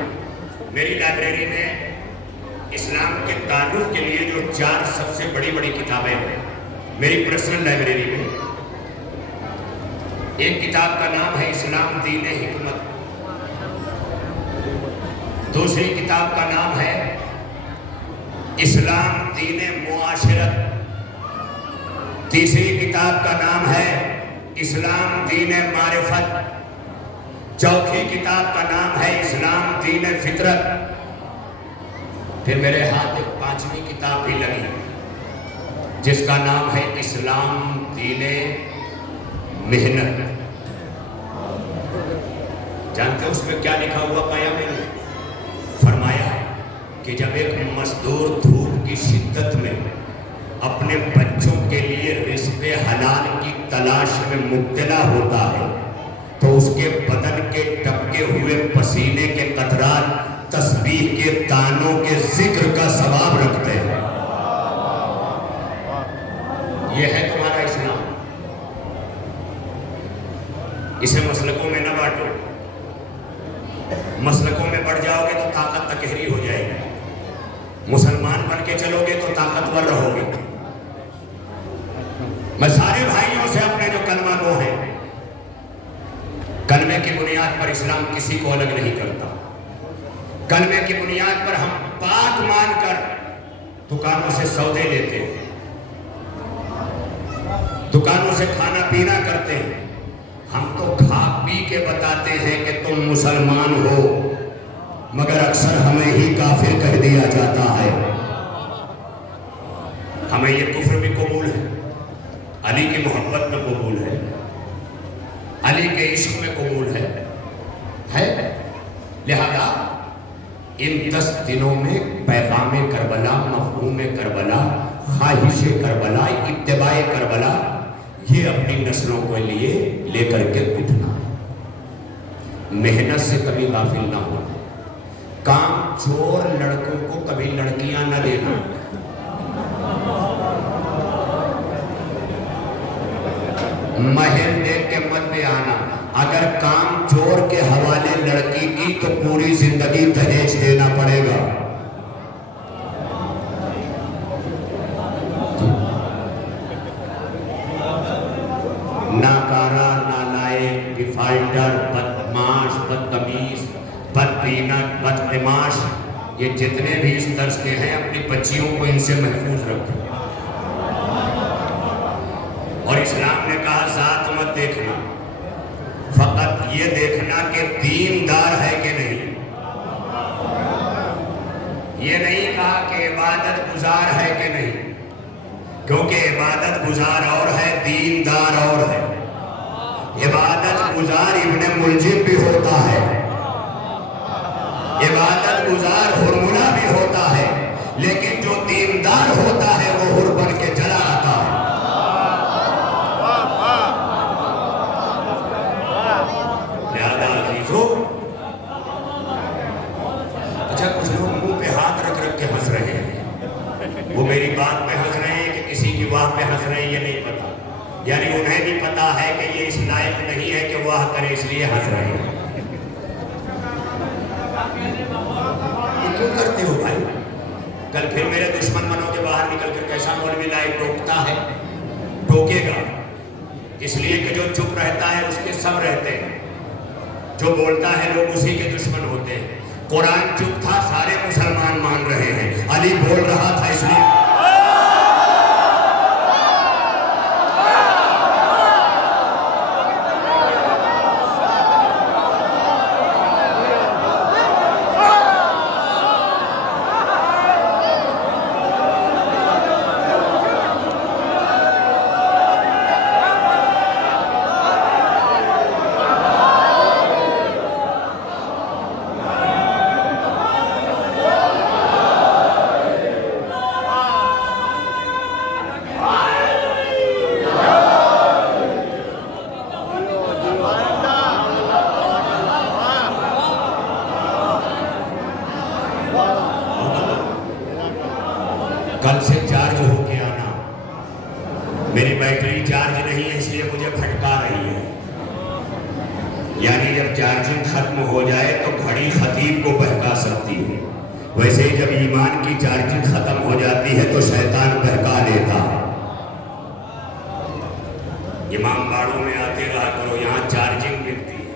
मेरी लाइब्रेरी में, इस्लाम के तारुफ के लिए जो 4 सबसे बड़ी बड़ी किताबें हैं मेरी पर्सनल लाइब्रेरी में। एक किताब का नाम है इस्लाम दीन हिकमत, दूसरी किताब का नाम है इस्लाम दीन मुआशरत, तीसरी किताब का नाम है इस्लाम दीन मारिफत, चौथी किताब का नाम है इस्लाम दीन फितरत। फिर मेरे हाथ एक 5वीं किताब भी लगी जिसका नाम है इस्लाम दीन मेहनत। जानते हो उसमें क्या लिखा हुआ पाया मैंने? फरमाया कि जब एक मजदूर धूप की शिद्दत में अपने बच्चों के लिए रिज़्क़े हलाल की तलाश में मुब्तला होता है तो उसके बदन के टपके हुए पसीने के कतरात तस्बीह के तानों के जिक्र का सवाब रखते हैं। यह है तुम्हारा इस्लाम। इसे मसलकों में न बांटो, मसलकों में बढ़ जाओगे तो ताकत तकहरी हो जाएगी, मुसलमान बन के चलोगे तो ताकतवर रहोगे। मैं सारे भाइयों से अपने जो कलमा गो हैं, कलमे की बुनियाद पर इस्लाम किसी को अलग नहीं करता। कलमे की बुनियाद पर हम पाक मानकर दुकानों से सौदे लेते हैं, दुकानों से खाना पीना करते हैं। हम तो खा पी के बताते हैं कि तुम मुसलमान हो, मगर अक्सर हमें ही काफिर कह दिया जाता है। हमें ये कुफ्र भी कबूल है, अली की मोहब्बत में कबूल है, अली के इश्क में कबूल है। लिहाजा इन 10 दिनों में पैगाम करबला, मफहूम करबला, ख्वाहिश करबला, इत्तिबाए करबला, ये अपनी नस्लों को लिए लेकर के उठना, मेहनत से कभी गाफिल ना होना, काम चोर लड़कों को कभी लड़कियां न देना। महल देख के मत में आना, अगर काम चोर के हवाले लड़की की तो पूरी जिंदगी दहेज देना पड़ेगा। नाकारा, नालायक, डिफाल्टर, बदमाश, बदतमीज, बददीनत, बददिमाश, ये जितने भी इस तर्ज के हैं अपनी बच्चियों को इनसे महफूज रखें। और इस्लाम ने कहा जात मत देखना, फकत ये देखना कि दीनदार है कि नहीं। ये नहीं कहा कि इबादत गुजार है कि नहीं, क्योंकि इबादत गुजार और है, दीनदार और है। इबादत गुजार इब्ने मुलजिम भी होता है, इबादत गुजार हुरमुला भी होता है, लेकिन जो दीनदार होता है वो हुर बन के चला आता है। अच्छा, कुछ लोग मुंह पे हाथ रख रख के हंस रहे हैं, वो मेरी बात पे हंस रहे हैं कि किसी की वाह पे हंस रहे हैं, ये नहीं पता। यानी उन्हें भी पता है कि ये इस लायक नहीं है कि वाह करे, इसलिए हंस रहे हैं। ये क्यों करते हो भाई? कल फिर मेरे दुश्मन बनोगे, बाहर निकल कर कैसा मौलवी लायक टोकता है, टोकेगा। इसलिए कि जो चुप रहता है उसके सब रहते हैं, जो बोलता है लोग उसी के दुश्मन होते हैं। कुरान चुप था, सारे मुसलमान मान रहे हैं, अली बोल रहा था इसलिए। कल से चार्ज होके आना। मेरी बैटरी चार्ज नहीं है इसलिए मुझे भटका रही है। यानी जब चार्जिंग खत्म हो जाए तो घड़ी खतीब को बहका सकती है, वैसे ही जब ईमान की चार्जिंग खत्म हो जाती है तो शैतान बहका देता है। इमाम बाड़ों में आते रहा करो, यहाँ चार्जिंग मिलती है।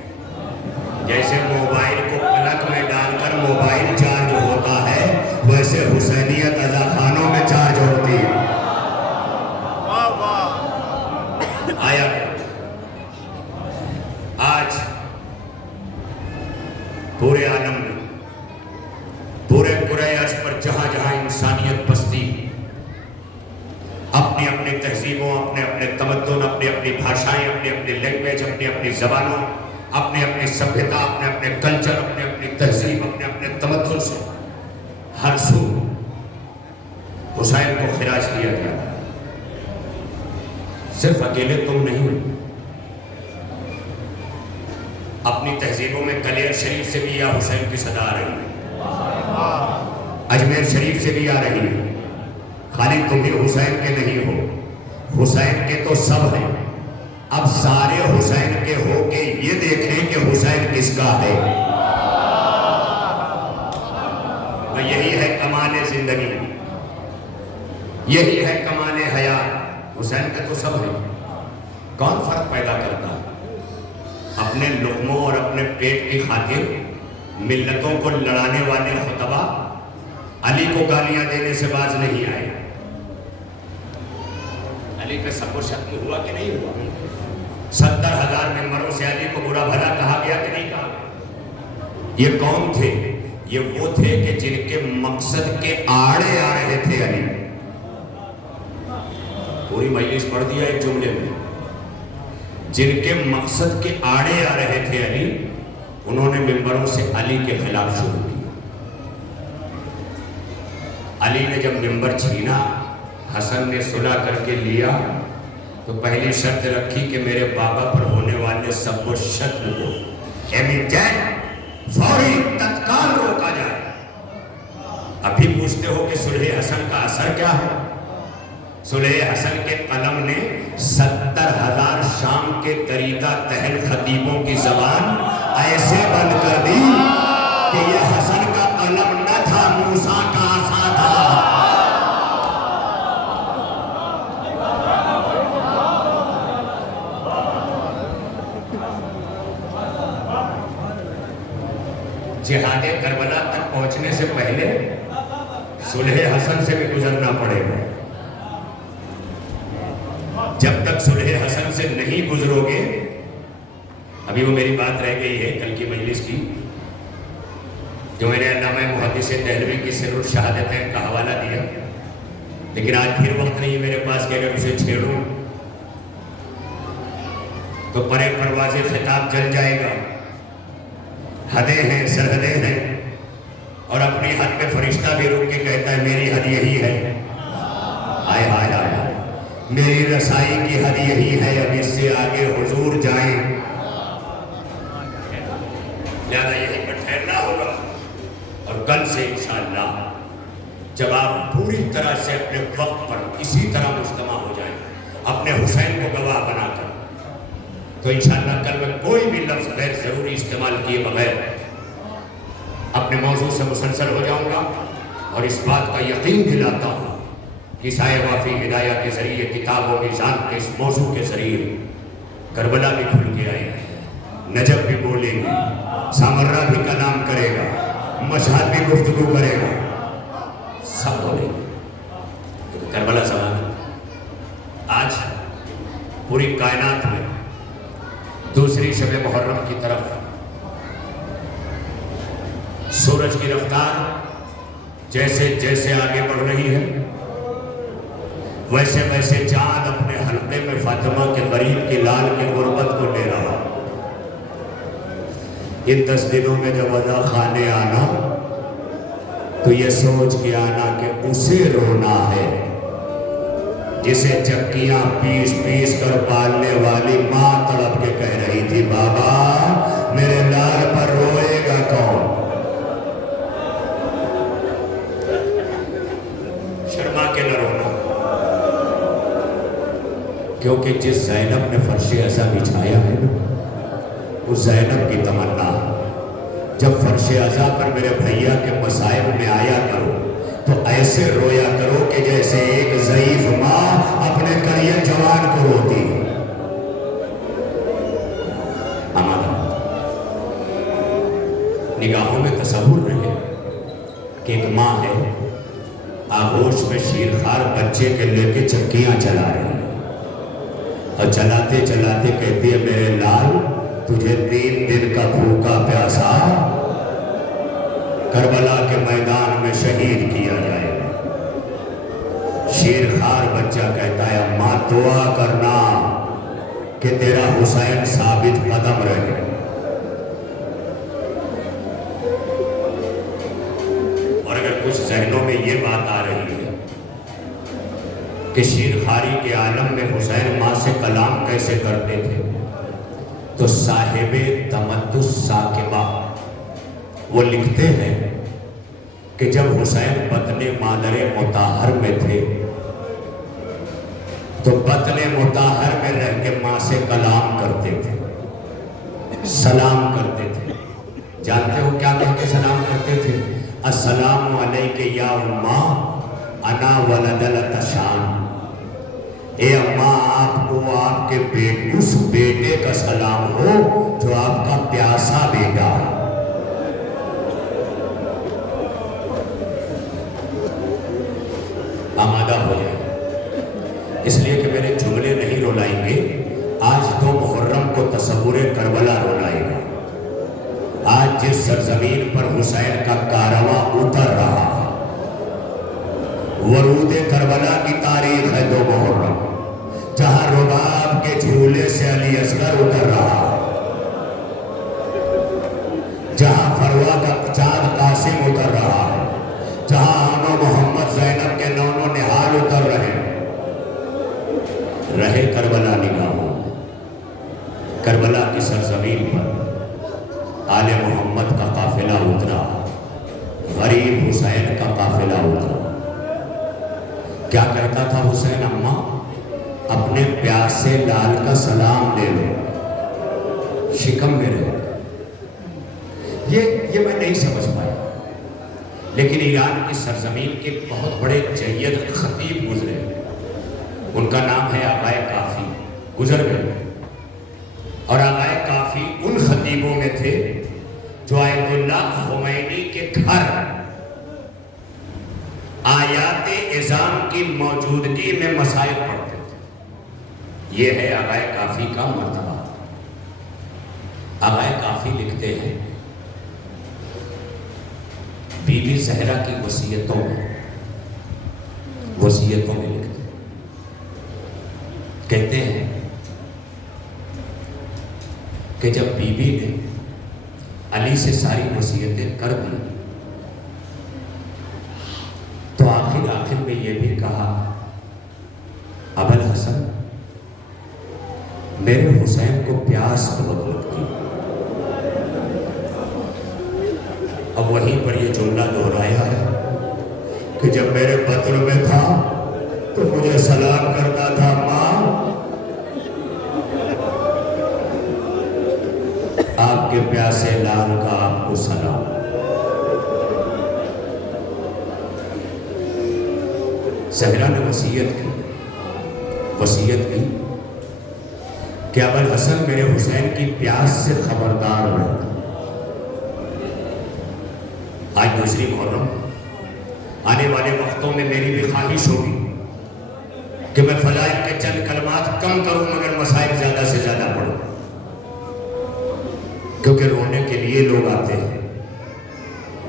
जैसे मोबाइल को प्लग में डालकर मोबाइल चार्ज होता है, वैसे हुसैनियत अज़ाखानों में चार्ज होती है। वाह वाह। आया आज पूरे आलम में, पूरे कुरैश पर जहां जहां इंसानियत बसती, अपनी अपनी तहजीबों, अपने अपने तमद्दुन, अपनी अपनी भाषाएं, अपनी अपनी लैंग्वेज, अपनी अपनी जबानों, अपनी अपनी सभ्यता, अपने अपने कल्चर, अपने अपनी तहजीब, अपने अपने तमद्दुन से हर सू हुसैन को खिराज दिया गया। सिर्फ अकेले तुम नहीं, अपनी तहजीबों में कलियर शरीफ से भी या हुसैन की सदा आ रही है, अजमेर शरीफ से भी आ रही है। खाली तुम ही हुसैन के नहीं हो, हुसैन के तो सब हैं। अब सारे हुसैन के हो के ये देखें कि हुसैन किसका है। तो यही है कमाल जिंदगी, यही है कमाल हयात। हुसैन के तो सब है, कौन फर्क पैदा करता है? अपने लुक़मों और अपने पेट की खातिर मिल्लतों को लड़ाने वाले खुतबा अली को गालियां देने से बाज नहीं आए। अली पे सबको शक हुआ कि नहीं हुआ? 70,000 मेंबरों से अली को बुरा भला कहा गया कि नहीं कहा? ये कौन थे? ये वो थे कि जिनके मकसद के आड़े आ रहे थे अली। पूरी मजलिस पढ़ दिया एक जुमले में, जिनके मकसद के आड़े आ रहे थे अली, उन्होंने मिंबरों से अली के खिलाफ शुरू किया। अली ने जब मिंबर छीना, हसन ने सुलह करके लिया, तो पहली शर्त रखी कि मेरे बाबा पर होने वाले सबको शत्रुओं को इमीडिएट फौरी तत्काल रोका जाए। अभी पूछते हो कि सुलह हसन का असर क्या है? सुलह हसन के कलम ने 70,000 शाम के तरीका तहल खतीबों की जबान ऐसे बंद कर दी कि ये हसन का कलम न था, मूसा का आसा था। जिहादे करबला तक पहुंचने से पहले सुलह हसन से भी गुजरना पड़ेगा। जब तक सुलह हसन से नहीं गुजरोगे, अभी वो मेरी बात रह गई है कल की मजलिस की, जो मैंने अल्लामा मुहद्दिस देहलवी की सिरुल शहादतैन का हवाला दिया, लेकिन आज फिर वक्त नहीं मेरे पास कि अगर उसे छेड़ूं तो परे परवाज़े खिताब जल जाएगा। हदें हैं, सरहदें हैं, और अपनी हद में फरिश्ता भी रुक के कहता है मेरी हद यही है। हाय हाय हाय, मेरी रसाई की हद यही है, अब इससे आगे हुजूर जाएं। ज़्यादा यहीं पर ठहरना होगा, और कल से इंशाअल्लाह जब आप पूरी तरह से अपने वक्त पर इसी तरह मुज्तमा हो जाएं, अपने हुसैन को गवाह बनाकर, तो इंशाअल्लाह कल मैं कोई भी लफ्ज़ गैर ज़रूरी इस्तेमाल किए बगैर अपने मौजू से मुसलसल हो जाऊंगा, और इस बात का यकीन दिलाता हूँ कि साए वाफ़ी हिदाया के ज़रिए, किताबों निज़ाम के इस मौजू के ज़रिए करबला भी खुल के आएगी, नजब भी बोलेगी, सामर्रा भी कलाम करेगा, मशहद भी गुफ्तगू करेगा, सब बोलेंगे। करबला ज़माना आज पूरी कायनात में दूसरी शब मुहर्रम की तरफ सूरज की रफ्तार जैसे जैसे आगे बढ़ रही है, वैसे वैसे चांद अपने हल्के में फातिमा के गरीब की लाल की गुर्बत को ले रहा। इन 10 दिनों में जब अदा खाने आना तो ये सोच के आना कि उसे रोना है जिसे चक्कियां पीस पीस कर पालने वाली माँ तड़प के कह रही थी, बाबा मेरे लाल पर रोएगा कौन? शर्मा के کیونکہ جس زینب نے فرش عزا بچھایا ہے اس زینب کی تمنا جب فرش عزا پر میرے بھیا کے مصائب میں آیا کرو تو ایسے رویا کرو کہ جیسے ایک ضعیف ماں اپنے کریے جوان کو روتی ہے۔ ہمارا نگاہوں میں تصور رہے کہ ایک ماں ہے آغوش میں شیرخوار بچے کے لے کے چکیاں چلا رہی ہے اور چلاتے چلاتے کہتی ہے میرے لال تجھے 3 دن کا بھوکا پیاسا کربلا کے میدان میں شہید کیا جائے گا۔ شیرخوار بچہ کہتا ہے اماں دعا کرنا کہ تیرا حسین ثابت قدم رہے۔ اور اگر کچھ ذہنوں میں یہ بات آ رہی ہے کہ شیرخواری کے عالم میں حسین ماں سے کلام کیسے کرتے تھے تو صاحب تمدس ثاقبہ وہ لکھتے ہیں کہ جب حسین بطن مادر مطہر میں تھے تو بطن مطہر میں رہ کے ماں سے کلام کرتے تھے، سلام کرتے تھے۔ جانتے ہو کیا کہہ کے سلام کرتے تھے؟ السلام علیک یا اماں انا ولد التشان، اے اماں آپ کو آپ کے اس بیٹے کا سلام ہو جو آپ کا پیاسا بیٹا ہے۔ آمادہ ہو جائے، اس لیے کہ میرے جملے نہیں رولائیں گے۔ آج 2 محرم کو تصور کربلا رولائے گا۔ آج جس سرزمین پر حسین کا کارواں اتر رہا ہے ورود کربلا کی تاریخ ہے 2 محرم، جہاں رباب کے جھولے سے علی اصغر اتر رہا ہے، جہاں فروا کا چاند قاسم اتر رہا ہے، جہاں آنو محمد زینب کے نونو نہال اتر رہے ہیں۔ رہے کربلا نگاہوں، کربلا کی سرزمین پر آل محمد کا قافلہ اترا، غریب حسین کا قافلہ اترا۔ کیا کہتا تھا حسین؟ اماں اپنے پیاسے لال کا سلام دے لو، شکم میں رہے۔ یہ میں نہیں سمجھ پایا، لیکن ایران کی سرزمین کے بہت بڑے جید خطیب گزرے، ان کا نام ہے آقائے کافی، گزر گئے۔ اور آقائے کافی ان خطیبوں میں تھے جو آیت اللہ خمینی کے گھر آیات اذان کی موجودگی میں مصائب پڑھتے تھے۔ یہ ہے آقائے کافی کا مرتبہ۔ آقائے کافی لکھتے ہیں بی بی زہرا کی وصیتوں میں لکھتے ہیں، کہتے ہیں کہ جب بی بی نے علی سے ساری وصیتیں کر دی تو آخر میں یہ بھی کہا ابوالحسن میرے حسین کو پیاس بہت لگتی، اب وہیں پر یہ جملہ دہرایا ہے کہ جب میرے بطن میں تھا تو مجھے سلام کرتا تھا ماں آپ کے پیاسے لال کا آپ کو سلام۔ زہرا نے وصیت کی کہ ابوالحسن میرے حسین کی پیاس سے خبردار رہے۔ آج 2 محرم، آنے والے وقتوں میں میری بھی خواہش ہوگی کہ میں فضائل کے چند کلمات کم کروں مگر مصائب زیادہ سے زیادہ پڑھوں، کیونکہ رونے کے لیے لوگ آتے ہیں۔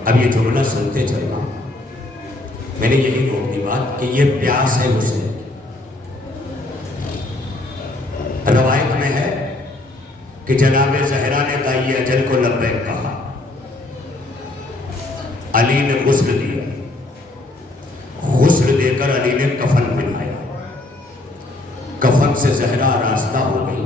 اب یہ جملہ سنتے چلنا، میں نے یہی روک دی بات کہ یہ پیاس ہے حسین کی۔ روایت میں ہے کہ جناب زہرا نے دائی اجل کو لبیک کہا، علی نے غسل دیا، غسل دے کر علی نے کفن پہنایا، کفن سے زہرا راستہ ہو گئی،